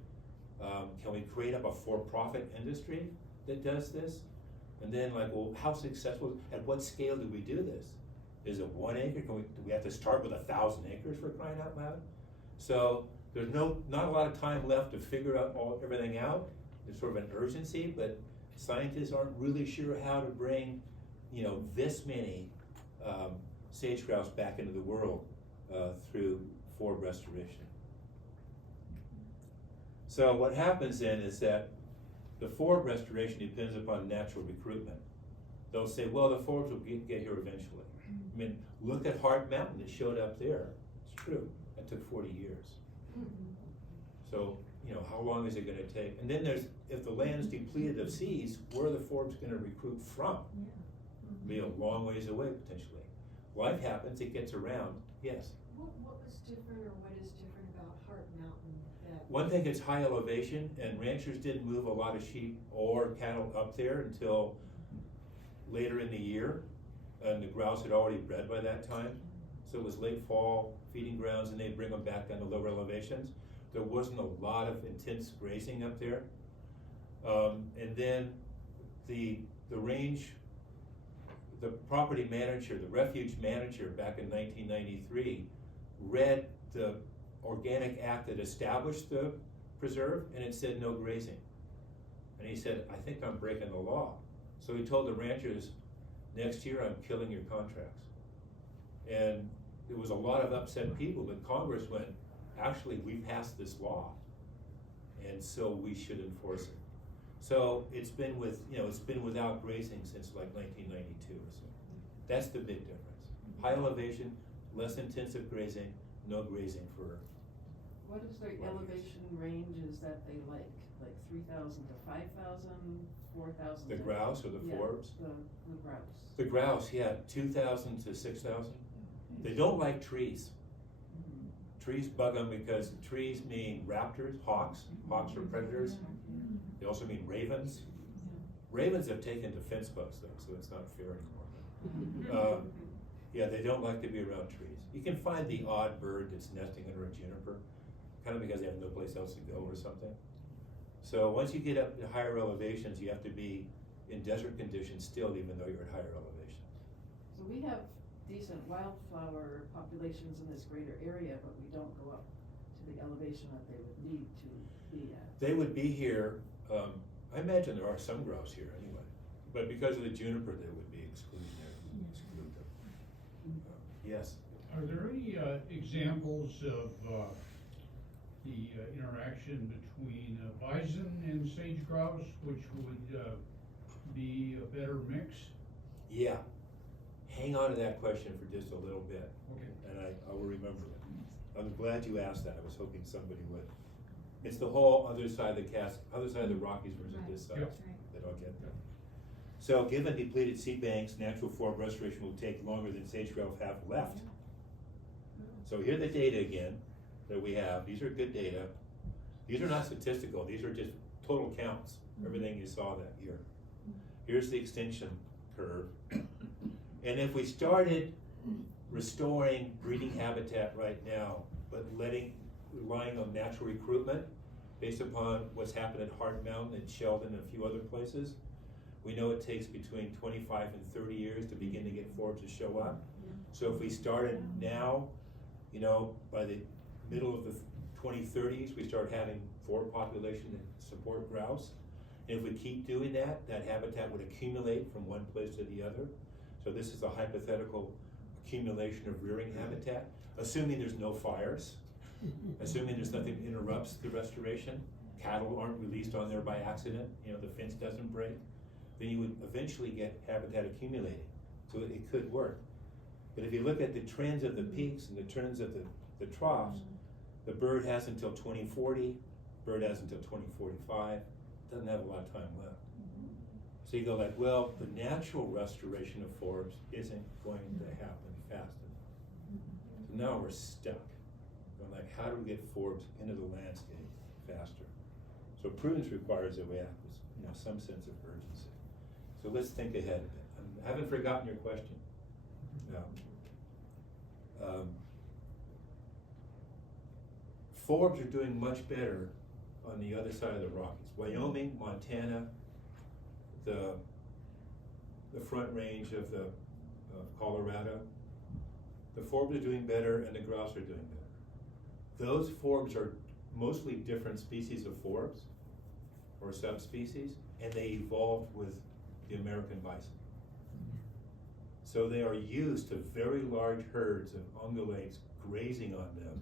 Can we create up a for-profit industry that does this? And then like, well, how successful, at what scale do we do this? Is it 1 acre? Do we have to start with 1,000 acres for crying out loud? So there's not a lot of time left to figure out everything out. There's sort of an urgency, but scientists aren't really sure how to bring, this many sage-grouse back into the world through forb restoration. So what happens then is that the forb restoration depends upon natural recruitment. They'll say, well, the forbs will get here eventually. I mean, look at Hart Mountain, it showed up there. It's true, that took 40 years. So, how long is it gonna take? And then if the land's depleted of seeds, where are the forbs gonna recruit from? Be a long ways away potentially. Life happens, it gets around, yes. What was different, or what is different about Hart Mountain? One thing, it's high elevation, and ranchers didn't move a lot of sheep or cattle up there until later in the year, and the grouse had already bred by that time. So it was late fall feeding grounds, and they'd bring them back down to lower elevations. There wasn't a lot of intense grazing up there. And then the range, the property manager, the refuge manager back in 1993 read the Organic Act that established the preserve, and it said no grazing. And he said, I think I'm breaking the law. So he told the ranchers, next year I'm killing your contracts. And there was a lot of upset people, but Congress went, actually, we passed this law, and so we should enforce it. So it's been without grazing since like 1992 or so. That's the big difference. High elevation, less intensive grazing, no grazing for. What is their elevation ranges that they like 3,000 to 5,000, 4,000? The grouse or the forbs? The grouse. The grouse, yeah, 2,000 to 6,000. They don't like trees. Trees bug them because trees mean raptors, hawks. Hawks are predators. They also mean ravens. Ravens have taken to fence posts though, so it's not fair anymore. Yeah, they don't like to be around trees. You can find the odd bird that's nesting under a juniper, kind of because they have no place else to go or something. So once you get up to higher elevations, you have to be in desert conditions still, even though you're at higher elevations. So we have decent wildflower populations in this greater area, but we don't go up to the elevation that they would need to be at. They would be here, I imagine there are some grouse here anyway, but because of the juniper, they would be exclusionary, exclude them. Yes? Are there any examples of the interaction between bison and sage-grouse, which would be a better mix? Yeah. Hang on to that question for just a little bit, Okay. and I will remember it. I'm glad you asked that. I was hoping somebody would. It's the whole other side of the other side of the Rockies versus this side Yep. that I'll get there. So given depleted seed banks, natural form restoration will take longer than sage-grouse have left. So here are the data again that we have. These are good data. These are not statistical. These are just total counts, everything you saw that year. Here's the extinction curve. And if we started restoring breeding habitat right now, but relying on natural recruitment based upon what's happened at Hart Mountain and Sheldon and a few other places, we know it takes between 25 and 30 years to begin to get forbs to show up. So if we started now, you know, by the middle of the 2030s, we start having forb population that support grouse. And if we keep doing that, that habitat would accumulate from one place to the other. So this is a hypothetical accumulation of rearing habitat, assuming there's no fires, assuming there's nothing that interrupts the restoration, cattle aren't released on there by accident, you know, the fence doesn't break, then you would eventually get habitat accumulating. So it could work. But if you look at the trends of the peaks and the trends of the troughs, the bird has until 2040, bird has until 2045, doesn't have a lot of time left. So you go like, well, the natural restoration of forbs isn't going to happen fast enough. So now we're stuck. We're like, how do we get forbs into the landscape faster? So prudence requires that we have this, you know, some sense of urgency. So let's think ahead a bit. I haven't forgotten your question. No. Forbs are doing much better on the other side of the Rockies. Wyoming, Montana, the front range of Colorado, the forbs are doing better and the grouse are doing better. Those forbs are mostly different species of forbs or subspecies, and they evolved with the American bison. So they are used to very large herds of ungulates grazing on them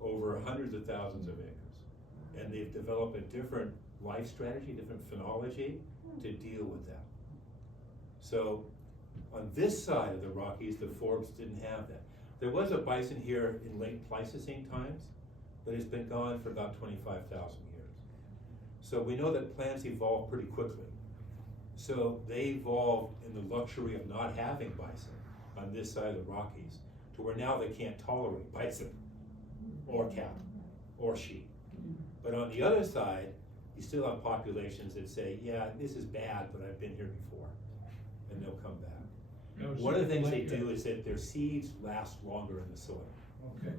over hundreds of thousands of acres. And they've developed a different life strategy, different phenology to deal with that. So on this side of the Rockies, the forbs didn't have that. There was a bison here in late Pleistocene times, but it's been gone for about 25,000 years. So we know that plants evolve pretty quickly. So they evolved in the luxury of not having bison on this side of the Rockies, to where now they can't tolerate bison or cattle or sheep. But on the other side, you still have populations that say, yeah, this is bad, but I've been here before, and they'll come back. One of the things they do is that their seeds last longer in the soil. Okay,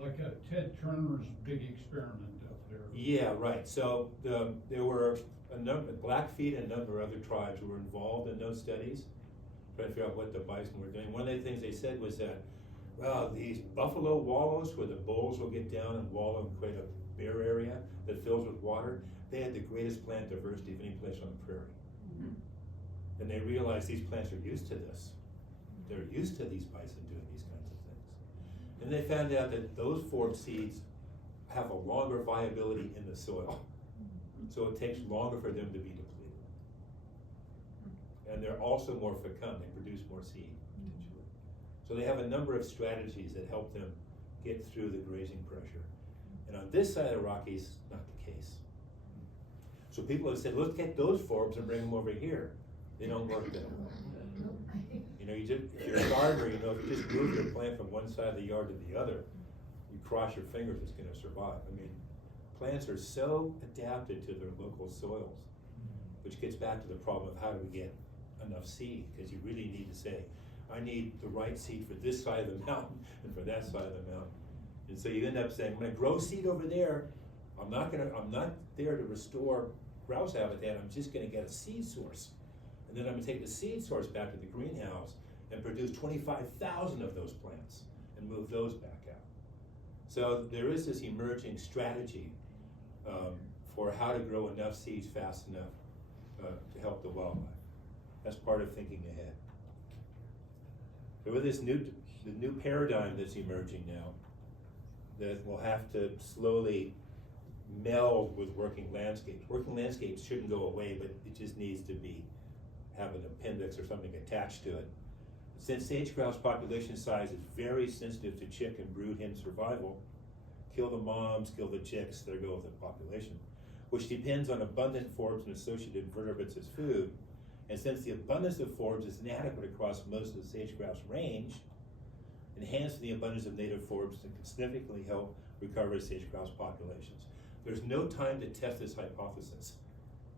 like Ted Turner's big experiment up there. Yeah, right. So there were a number, Blackfeet and a number of other tribes who were involved in those studies, trying to figure out what the bison were doing. One of the things they said was that, well, these buffalo wallows where the bulls will get down and wallow and create a bare area that fills with water, they had the greatest plant diversity of any place on the prairie. And they realized these plants are used to this. They're used to these bison doing these kinds of things. And they found out that those forb seeds have a longer viability in the soil. So it takes longer for them to be depleted. And they're also more fecund, they produce more seed, potentially. So they have a number of strategies that help them get through the grazing pressure. And on this side of the Rockies, not the case. So people have said, let's get those forbs and bring them over here. They don't work that well. You know, if you're a gardener, you know, if you just move your plant from one side of the yard to the other, you cross your fingers it's gonna survive. I mean, plants are so adapted to their local soils, which gets back to the problem of how do we get enough seed, because you really need to say, I need the right seed for this side of the mountain and for that side of the mountain. And so you end up saying, when I grow seed over there, I'm not there to restore grouse habitat, I'm just gonna get a seed source. And then I'm gonna take the seed source back to the greenhouse and produce 25,000 of those plants and move those back out. So there is this emerging strategy for how to grow enough seeds fast enough to help the wildlife. That's part of thinking ahead. So with the new paradigm that's emerging now, that will have to slowly meld with working landscapes. Working landscapes shouldn't go away, but it just needs to have an appendix or something attached to it. Since sage-grouse population size is very sensitive to chick and brood hen survival, kill the moms, kill the chicks, there goes the population, which depends on abundant forbs and associated invertebrates as food. And since the abundance of forbs is inadequate across most of the sage-grouse range, enhancing the abundance of native forbs can significantly help recover sage-grouse populations. There's no time to test this hypothesis.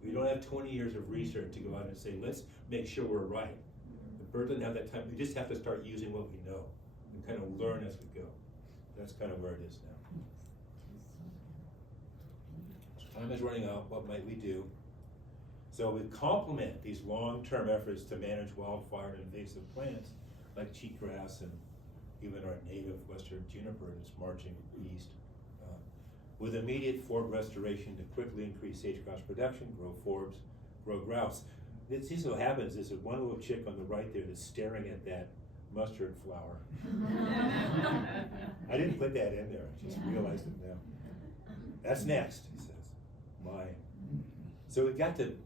We don't have 20 years of research to go out and say, let's make sure we're right. The bird doesn't have that time. We just have to start using what we know and kind of learn as we go. That's kind of where it is now. Time is running out. What might we do? So we complement these long-term efforts to manage wildfire and invasive plants like cheatgrass and even our native western juniper that's marching east, with immediate forb restoration to quickly increase sage-grouse production, grow forbs, grow grouse. It just so happens there's one little chick on the right there that's staring at that mustard flower. I didn't put that in there, I just realized it now. That's next, he says. Mine. So we got to,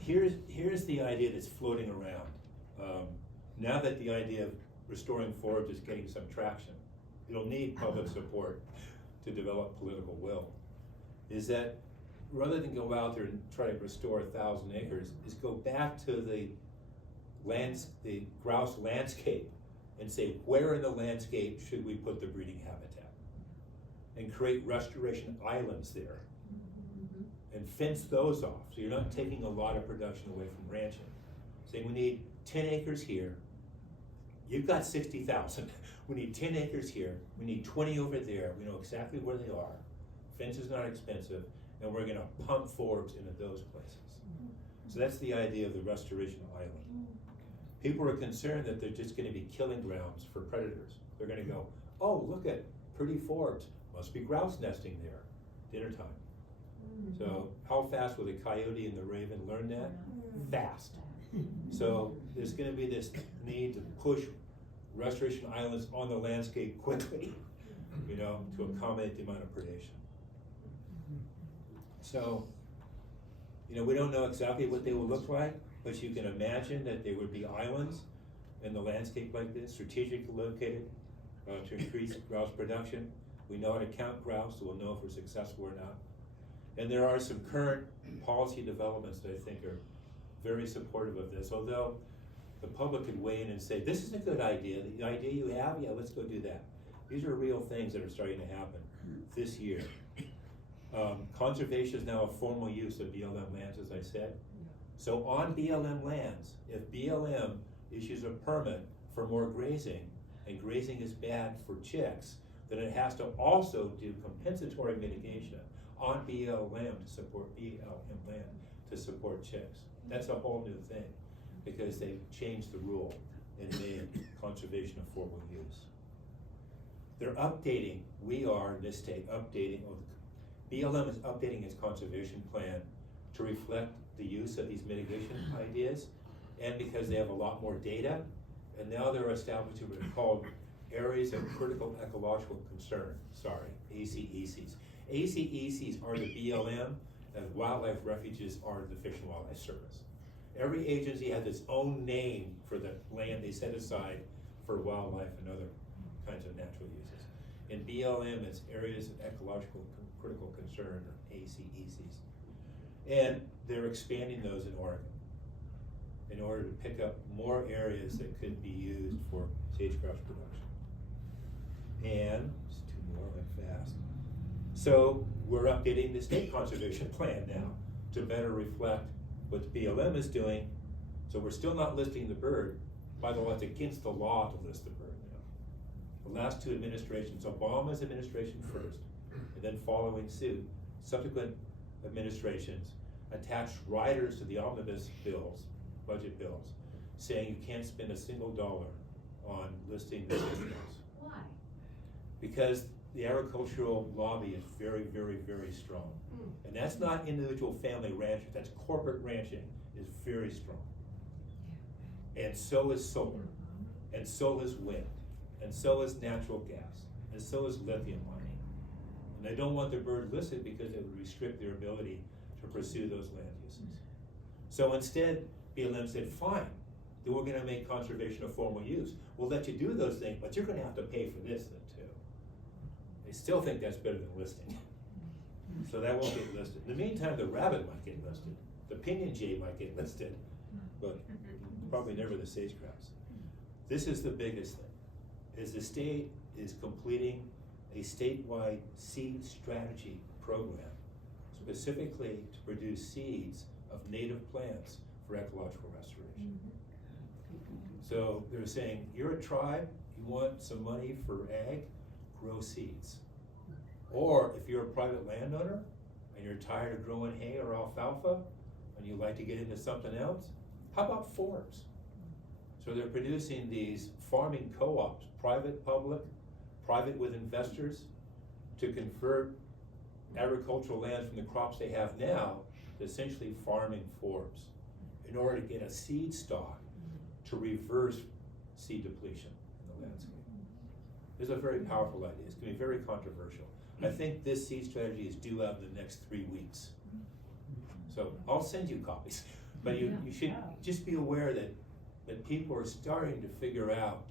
here's the idea that's floating around. Now that the idea of restoring forbs is getting some traction, it'll need public support to develop political will, is that rather than go out there and try to restore 1,000 acres, is go back to the grouse landscape and say, where in the landscape should we put the breeding habitat? And create restoration islands there. And fence those off, so you're not taking a lot of production away from ranching. Saying we need 10 acres here, you've got 60,000. We need 10 acres here, we need 20 over there, we know exactly where they are. Fence is not expensive, and we're gonna pump forbs into those places. So that's the idea of the restoration island. People are concerned that they're just gonna be killing grounds for predators. They're gonna go, oh, look at pretty forbs, must be grouse nesting there, dinner time. So how fast will the coyote and the raven learn that? Fast. So there's gonna be this need to push restoration islands on the landscape quickly, to accommodate the amount of predation. So, we don't know exactly what they will look like, but you can imagine that there would be islands in the landscape like this, strategically located to increase grouse production. We know how to count grouse, so we'll know if we're successful or not. And there are some current policy developments that I think are very supportive of this, although the public could weigh in and say, this is a good idea, the idea you have, yeah, let's go do that. These are real things that are starting to happen this year. Conservation is now a formal use of BLM lands, as I said. So on BLM lands, if BLM issues a permit for more grazing, and grazing is bad for chicks, then it has to also do compensatory mitigation on BLM to support BLM land to support chicks. That's a whole new thing, because they changed the rule and made conservation a formal use. They're updating, we are in this state updating, BLM is updating its conservation plan to reflect the use of these mitigation ideas, and because they have a lot more data, and now they're establishing what are called areas of critical ecological concern, ACECs. ACECs are the BLM, and wildlife refuges are the Fish and Wildlife Service. Every agency has its own name for the land they set aside for wildlife and other kinds of natural uses. In BLM, it's areas of ecological critical concern, or ACECs. And they're expanding those in Oregon in order to pick up more areas that could be used for sage-grouse production. And, just two more, went fast. So we're updating the state conservation plan now to better reflect what the BLM is doing. So we're still not listing the bird. By the way, it's against the law to list the bird now. The last two administrations, Obama's administration first, and then following suit, subsequent administrations attached riders to the omnibus bills, budget bills, saying you can't spend a single dollar on listing the sage-grouse. Why? Because the agricultural lobby is very, very, very strong. And that's not individual family ranchers, that's corporate ranching is very strong. And so is solar, and so is wind, and so is natural gas, and so is lithium mining. And they don't want their bird listed because it would restrict their ability to pursue those land uses. So instead, BLM said, fine, then we're gonna make conservation a formal use. We'll let you do those things, but you're gonna have to pay for this then too. They still think that's better than listing. So that won't get listed. In the meantime, the rabbit might get listed, the pinyon jay might get listed, but probably never the sage-grouse. This is the biggest thing, is the state is completing a statewide seed strategy program specifically to produce seeds of native plants for ecological restoration. So they're saying, you're a tribe, you want some money for ag, grow seeds. Or if you're a private landowner and you're tired of growing hay or alfalfa and you'd like to get into something else, how about forbs? So they're producing these farming co-ops, private, public, private with investors, to convert agricultural land from the crops they have now to essentially farming forbs in order to get a seed stock to reverse seed depletion in the landscape. This is a very powerful idea. It's going to be very controversial. I think this seed strategy is due out in the next 3 weeks. So I'll send you copies. But you should just be aware that people are starting to figure out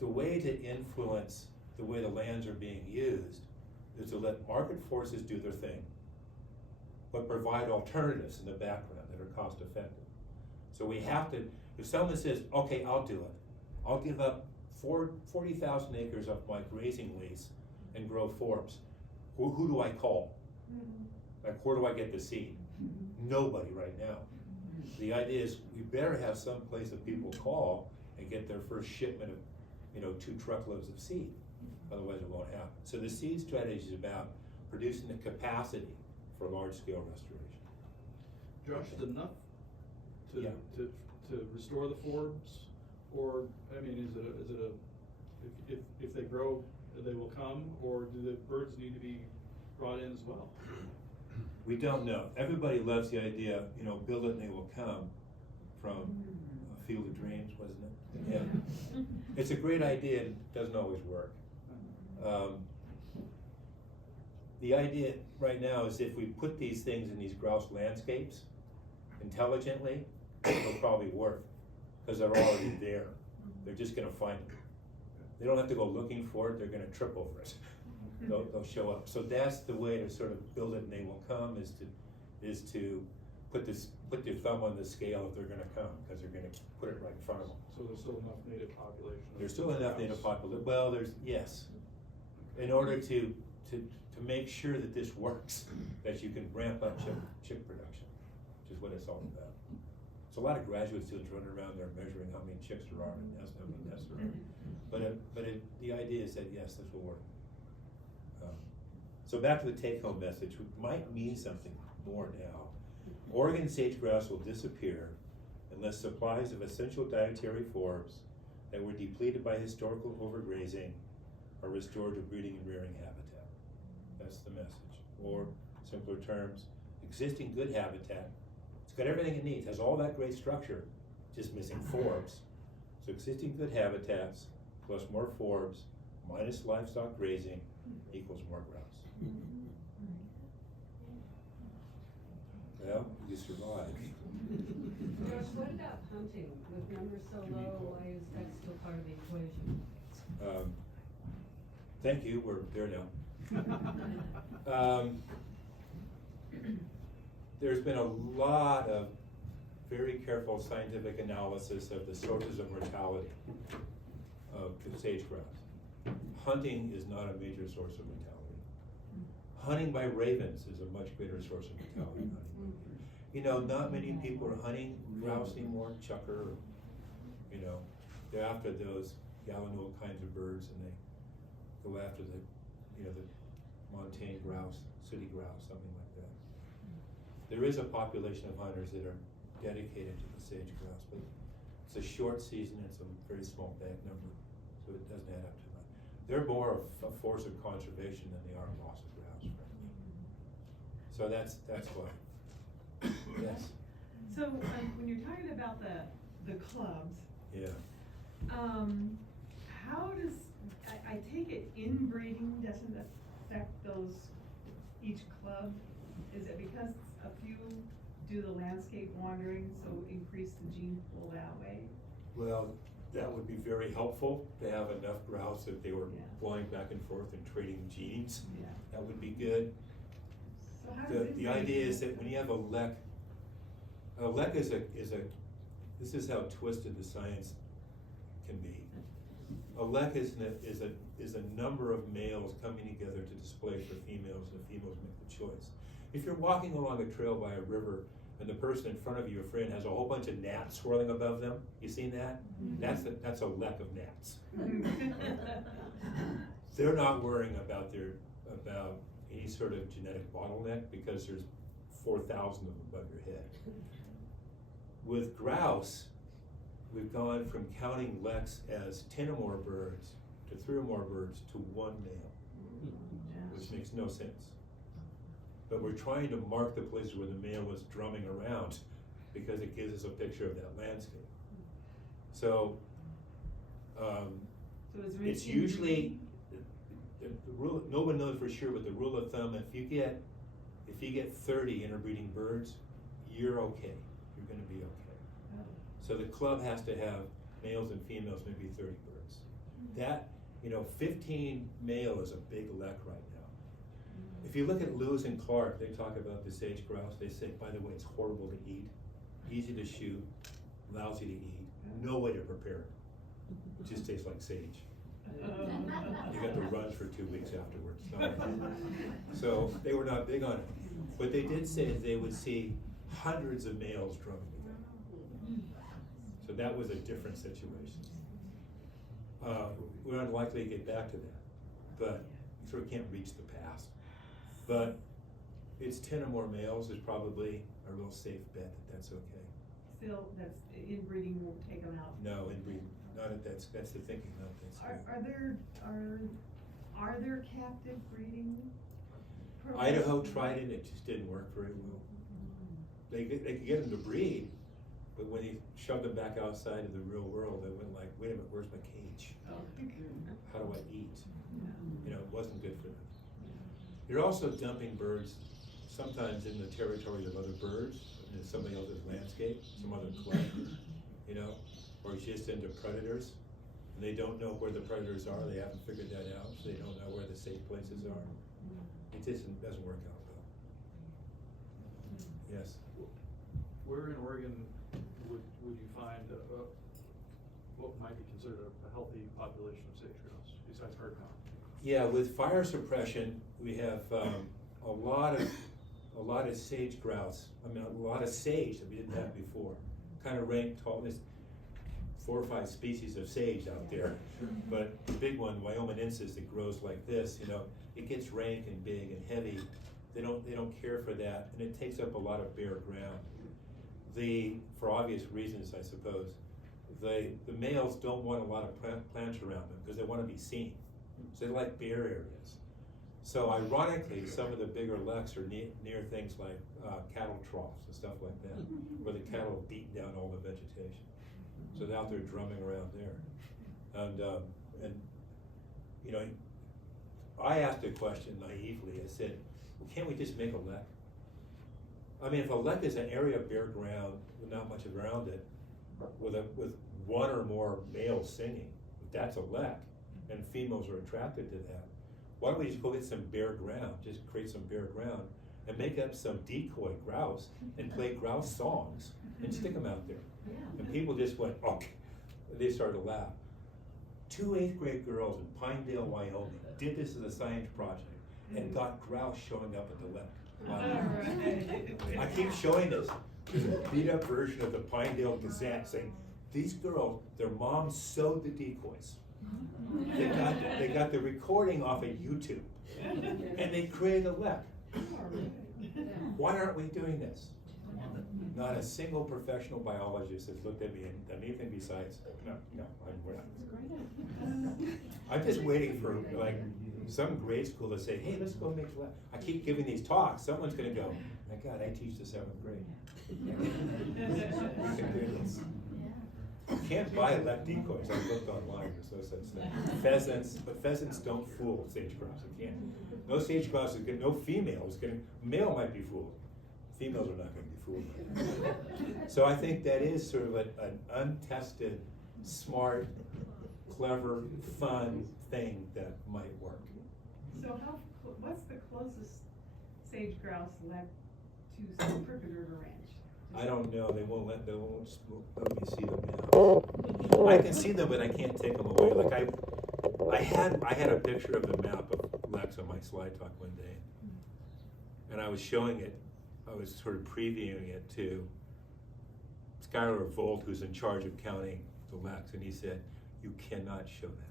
the way to influence the way the lands are being used is to let market forces do their thing, but provide alternatives in the background that are cost effective. So we have to, if someone says, okay, I'll do it. I'll give up 40,000 acres of my grazing lease and grow forbs. Who do I call? Like, where do I get the seed? Nobody right now. The idea is we better have some place that people call and get their first shipment of 2 truckloads of seed. Otherwise it won't happen. So the seed strategy is about producing the capacity for large scale restoration. Josh, is it enough Yeah. to restore the forbs? Or, I mean, is it if they grow, they will come, or do the birds need to be brought in as well? We don't know. Everybody loves the idea, build it and they will come, from A Field of Dreams, wasn't it? Yeah. It's a great idea, it doesn't always work. The idea right now is if we put these things in these grouse landscapes intelligently, it'll probably work, because they're already there. They're just gonna find it. They don't have to go looking for it, they're gonna trip over it. They'll show up. So that's the way to sort of build it and they will come, is to put your thumb on the scale if they're gonna come, because they're gonna put it right in front of them. So there's still enough native population? There's still enough native population. Well, yes. In order to make sure that this works, that you can ramp up chick production, which is what it's all about. So a lot of graduate students running around there measuring how many chicks there are and how many nests there are. But the idea is that yes, this will work. So back to the take-home message, which might mean something more now. Oregon sage-grouse will disappear unless supplies of essential dietary forbs that were depleted by historical overgrazing are restored to breeding and rearing habitat. That's the message. Or, simpler terms, existing good habitat. It's got everything it needs, has all that great structure, just missing forbs. So existing good habitats plus more forbs minus livestock grazing equals more grouse. Well, you survived. Josh, what about hunting? With numbers so low, why is that still part of the equation? Thank you, we're there now. There's been a lot of very careful scientific analysis of the sources of mortality of the sage-grouse. Hunting is not a major source of mortality. Hunting by ravens is a much greater source of mortality. Not many people are hunting grouse anymore, chucker, they're after those gallinule kinds of birds, and they go after the montane grouse, city grouse, something like that. There is a population of hunters that are dedicated to the sage-grouse, but it's a short season, it's a very small bag number, so it doesn't add up too much. They're more of a force of conservation than they are loss of grouse, frankly. So that's why. Yes, So, when you're talking about the clubs, yeah. how does, I take it inbreeding doesn't affect those, each club? Is it because a few do the landscape wandering, so increase the gene pool that way? Well, that would be very helpful to have enough grouse that they were Yeah. flying back and forth and trading genes. Yeah. That would be good. So how The does idea inbreeding- is that when you have a lek this is how twisted the science can be. A lek is a number of males coming together to display for females, and the females make the choice. If you're walking along a trail by a river and the person in front of you, a friend, has a whole bunch of gnats swirling above them, you seen that? That's a lek of gnats. They're not worrying about any sort of genetic bottleneck because there's 4,000 of them above your head. With grouse, we've gone from counting leks as 10 or more birds to 3 or more birds to 1 male, which makes no sense. But we're trying to mark the places where the male is drumming around because it gives us a picture of that landscape. So, it's usually, the rule, no one knows for sure, but the rule of thumb, if you get 30 interbreeding birds, you're okay. You're gonna be okay. So the club has to have males and females, maybe 30 birds. That, 15 male is a big lek right now. If you look at Lewis and Clark, they talk about the sage-grouse, they say, by the way, it's horrible to eat, easy to shoot, lousy to eat, no way to prepare it. It just tastes like sage. You got to run for 2 weeks afterwards. So they were not big on it. What they did say is they would see hundreds of males drumming together. So that was a different situation. We're unlikely to get back to that, but you sort of can't reach the past. But it's 10 or more males is probably a real safe bet that that's okay. Still, that's, inbreeding won't take them out? No, inbreeding, that's the thinking, not that's. Are there captive breeding programs? Idaho tried it, it just didn't work very well. They could get them to breed, but when you shoved them back outside of the real world, they went like, wait a minute, where's my cage? How do I eat? It wasn't good for them. You're also dumping birds sometimes in the territory of other birds, in somebody else's landscape, some other club, or just into predators. And they don't know where the predators are, they haven't figured that out, so they don't know where the safe places are. It just doesn't work out well. Yes? Where in Oregon would you find what might be considered a healthy population of sage-grouse, besides herd count? Yeah, with fire suppression, we have a lot of sage-grouse. I mean, a lot of sage that we didn't have before. Kind of ranked tall. There's 4 or 5 species of sage out there, but the big one, Wyominensis, that grows like this. It gets rank and big and heavy. They don't care for that, and it takes up a lot of bare ground. For obvious reasons, I suppose, the males don't want a lot of plants around them because they want to be seen. So they like bare areas. So ironically, some of the bigger leks are near things like cattle troughs and stuff like that, where the cattle have beaten down all the vegetation. So they're out there drumming around there. And I asked a question naively. I said, well, can't we just make a lek? I mean, if a lek is an area of bare ground with not much around it, with 1 or more males singing, that's a lek, and females are attracted to that. Why don't we just go get some bare ground, just create some bare ground, and make up some decoy grouse and play grouse songs and stick them out there. And people just went, okay. They started to laugh. 2 8th grade girls in Pinedale, Wyoming did this as a science project and got grouse showing up at the lek. I keep showing this. There's a beat up version of the Pinedale Gazette saying, these girls, their moms sewed the decoys. They got the recording off of YouTube, and they created a lek. Why aren't we doing this? Not a single professional biologist has looked at me and done anything besides, we're not. I'm just waiting for like some grade school to say, hey, let's go make lab. I keep giving these talks, someone's gonna go, my God, I teach the 7th grade. You can't buy elect decoys, I looked online, there's no such thing. Pheasants, but pheasants don't fool sage-grouse, you can't. No sage-grouse is gonna, no female is gonna, male might be fooled. Females are not gonna be fooled. So I think that is sort of an untested, smart, clever, fun thing that might work. So what's the closest sage-grouse left to Crooked River Ranch? I don't know, they won't let me see them now. I can see them, but I can't take them away. Like I had a picture of the map of Lex on my slide talk one day, and I was showing it, I was sort of previewing it to Skylar Volt, who's in charge of counting the Lex, and he said, you cannot show that.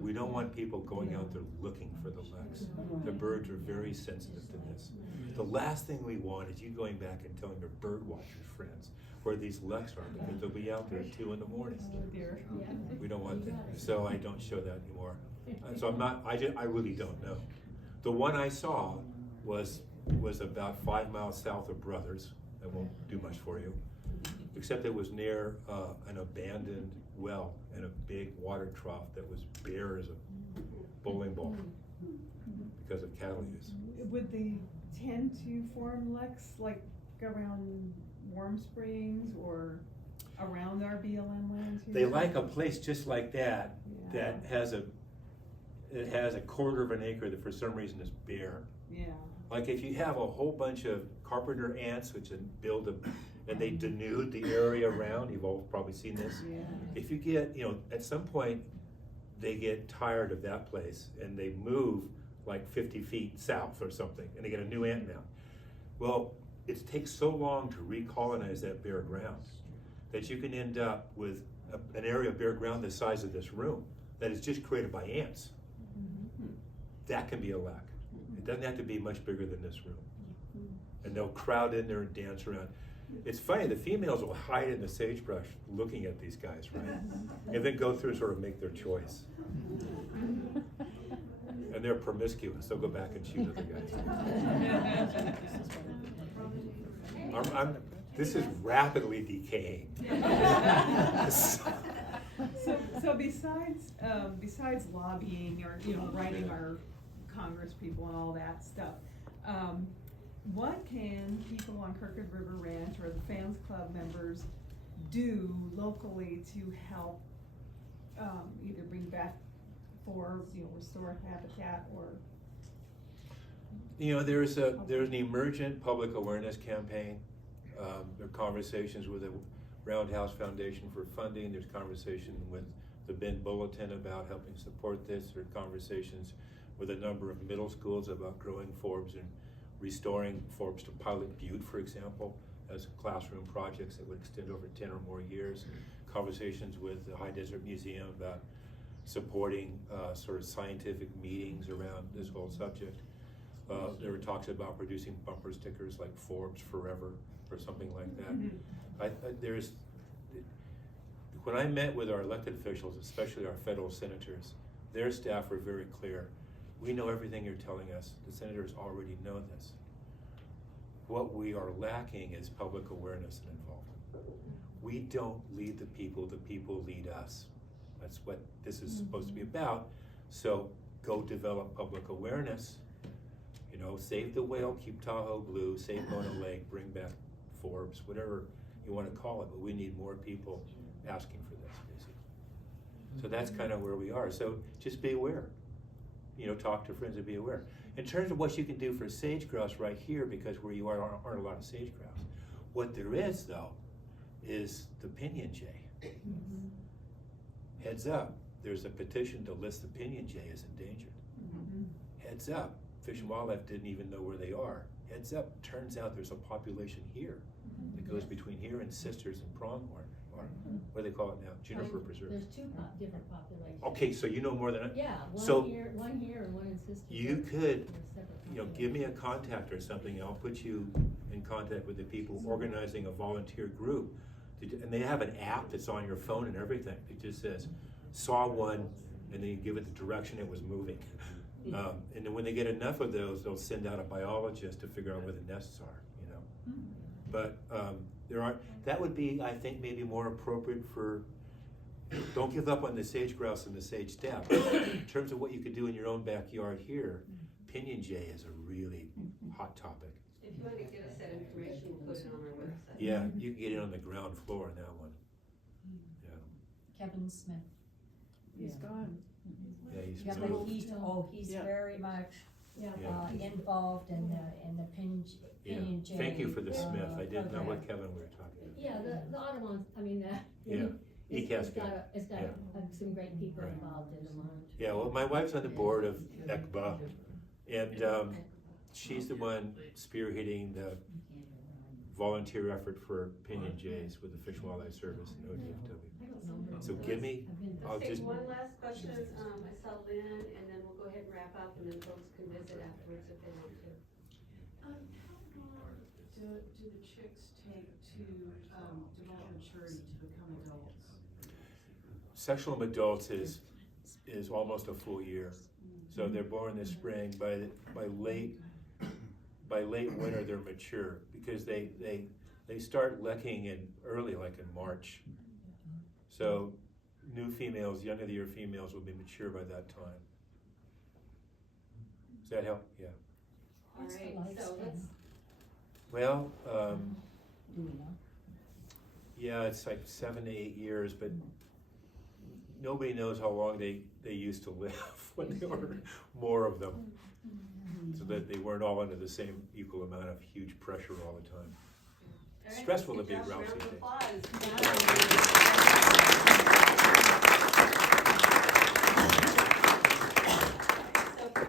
We don't want people going out there looking for the Lex. The birds are very sensitive to this. The last thing we want is you going back and telling your bird watcher friends where these Lex are, because they'll be out there at 2 in the morning. Oh dear. We don't want that, so I don't show that anymore. And so I really don't know. The one I saw was about 5 miles south of Brothers. That won't do much for you, except it was near an abandoned well and a big water trough that was bare as a bowling ball because of cattle use. Would they tend to form Lex like around Warm Springs or around our BLM lands here? They like a place just like that, Yeah. that has a 1/4 of an acre that for some reason is bare. Yeah. Like if you have a whole bunch of carpenter ants, which and they denude the area around, you've all probably seen this. Yeah. If you get, at some point, they get tired of that place and they move like 50 feet south or something, and they get a new ant mound. Well, it takes so long to recolonize that bare ground that you can end up with an area of bare ground the size of this room that is just created by ants. That can be a lack. It doesn't have to be much bigger than this room. And they'll crowd in there and dance around. It's funny, the females will hide in the sagebrush looking at these guys, right? And then go through and sort of make their choice. And they're promiscuous, they'll go back and shoot other guys. This is rapidly decaying. So besides lobbying or, writing our Congress people and all that stuff, what can people on Crooked River Ranch or the Fans Club members do locally to help either bring back forbs, restore habitat, or? There's an emergent public awareness campaign. There are conversations with the Roundhouse Foundation for funding. There's conversation with the Bend Bulletin about helping support this. There are conversations with a number of middle schools about growing forbs and restoring forbs to Pilot Butte, for example, as classroom projects that would extend over 10 or more years. Conversations with the High Desert Museum about supporting sort of scientific meetings around this whole subject. There were talks about producing bumper stickers like Forbes Forever or something like that. When I met with our elected officials, especially our federal senators, their staff were very clear. We know everything you're telling us. The senators already know this. What we are lacking is public awareness and involvement. We don't lead the people lead us. That's what this is supposed to be about. So go develop public awareness. Save the whale, keep Tahoe blue, save Mona Lake, bring back Forbes, whatever you want to call it, but we need more people asking for this, basically. So that's kind of where we are. So just be aware. Talk to friends and be aware. In terms of what you can do for sage-grouse right here, because where you are aren't a lot of sage-grouse. What there is, though, is the pinyon jay. Heads up, there's a petition to list the pinyon jay as endangered. Heads up, Fish and Wildlife didn't even know where they are. Heads up, turns out there's a population here that goes between here and Sisters and Pronghorn, or what do they call it now? Juniper Preserve. There's two different populations. Okay, so you know more than I. Yeah, So one here and one in Sisters. you could They're separate you know, give me a contact or something, and I'll put you in contact with the people organizing a volunteer group. And they have an app that's on your phone and everything. It just says, saw one, and then you give it the direction it was moving. And then when they get enough of those, they'll send out a biologist to figure out where the nests are, you know. But that would be, I think, maybe more appropriate for, don't give up on the sage-grouse and the sage steppe. In terms of what you could do in your own backyard here, pinyon jay is a really hot topic. If you want to get us that information, we'll put it on our website. Yeah, you can get it on the ground floor on that one. Yeah, Kevin Smith. He's gone. yeah, he's Yeah, but moved. he's Yeah. very much, Yeah. involved in the pinyon Yeah. jay. Thank you for the Smith. I didn't know what program. Kevin we were talking about. Yeah, the Audubon, I mean, Yeah. it's ECAS guy. it's got some great people Right. involved in them. Yeah, well, my wife's on the board of ECBA, and she's the one spearheading the volunteer effort for pinyon jays with the Fish and Wildlife Service and ODFW. So give me, I'll Let's just, take one last question. I saw Lynn, and then we'll go ahead and wrap up, and then folks can visit afterwards if they want to. How long do the chicks take to develop maturity to become adults? sexual adults is almost a full year. So they're born this spring. By late winter, they're mature because they start lecking in early, like in March. So new females, young of the year females will be mature by that time. Does that help? Yeah. All What's the right, so lifespan? let's, Well, Do we know? yeah, it's like 7 to 8 years, but nobody knows how long they used to live when there were more of them. So that they weren't all under the same equal amount of huge pressure all the time. all right, Stressful to let's be a give Josh grouse a round these of days. applause.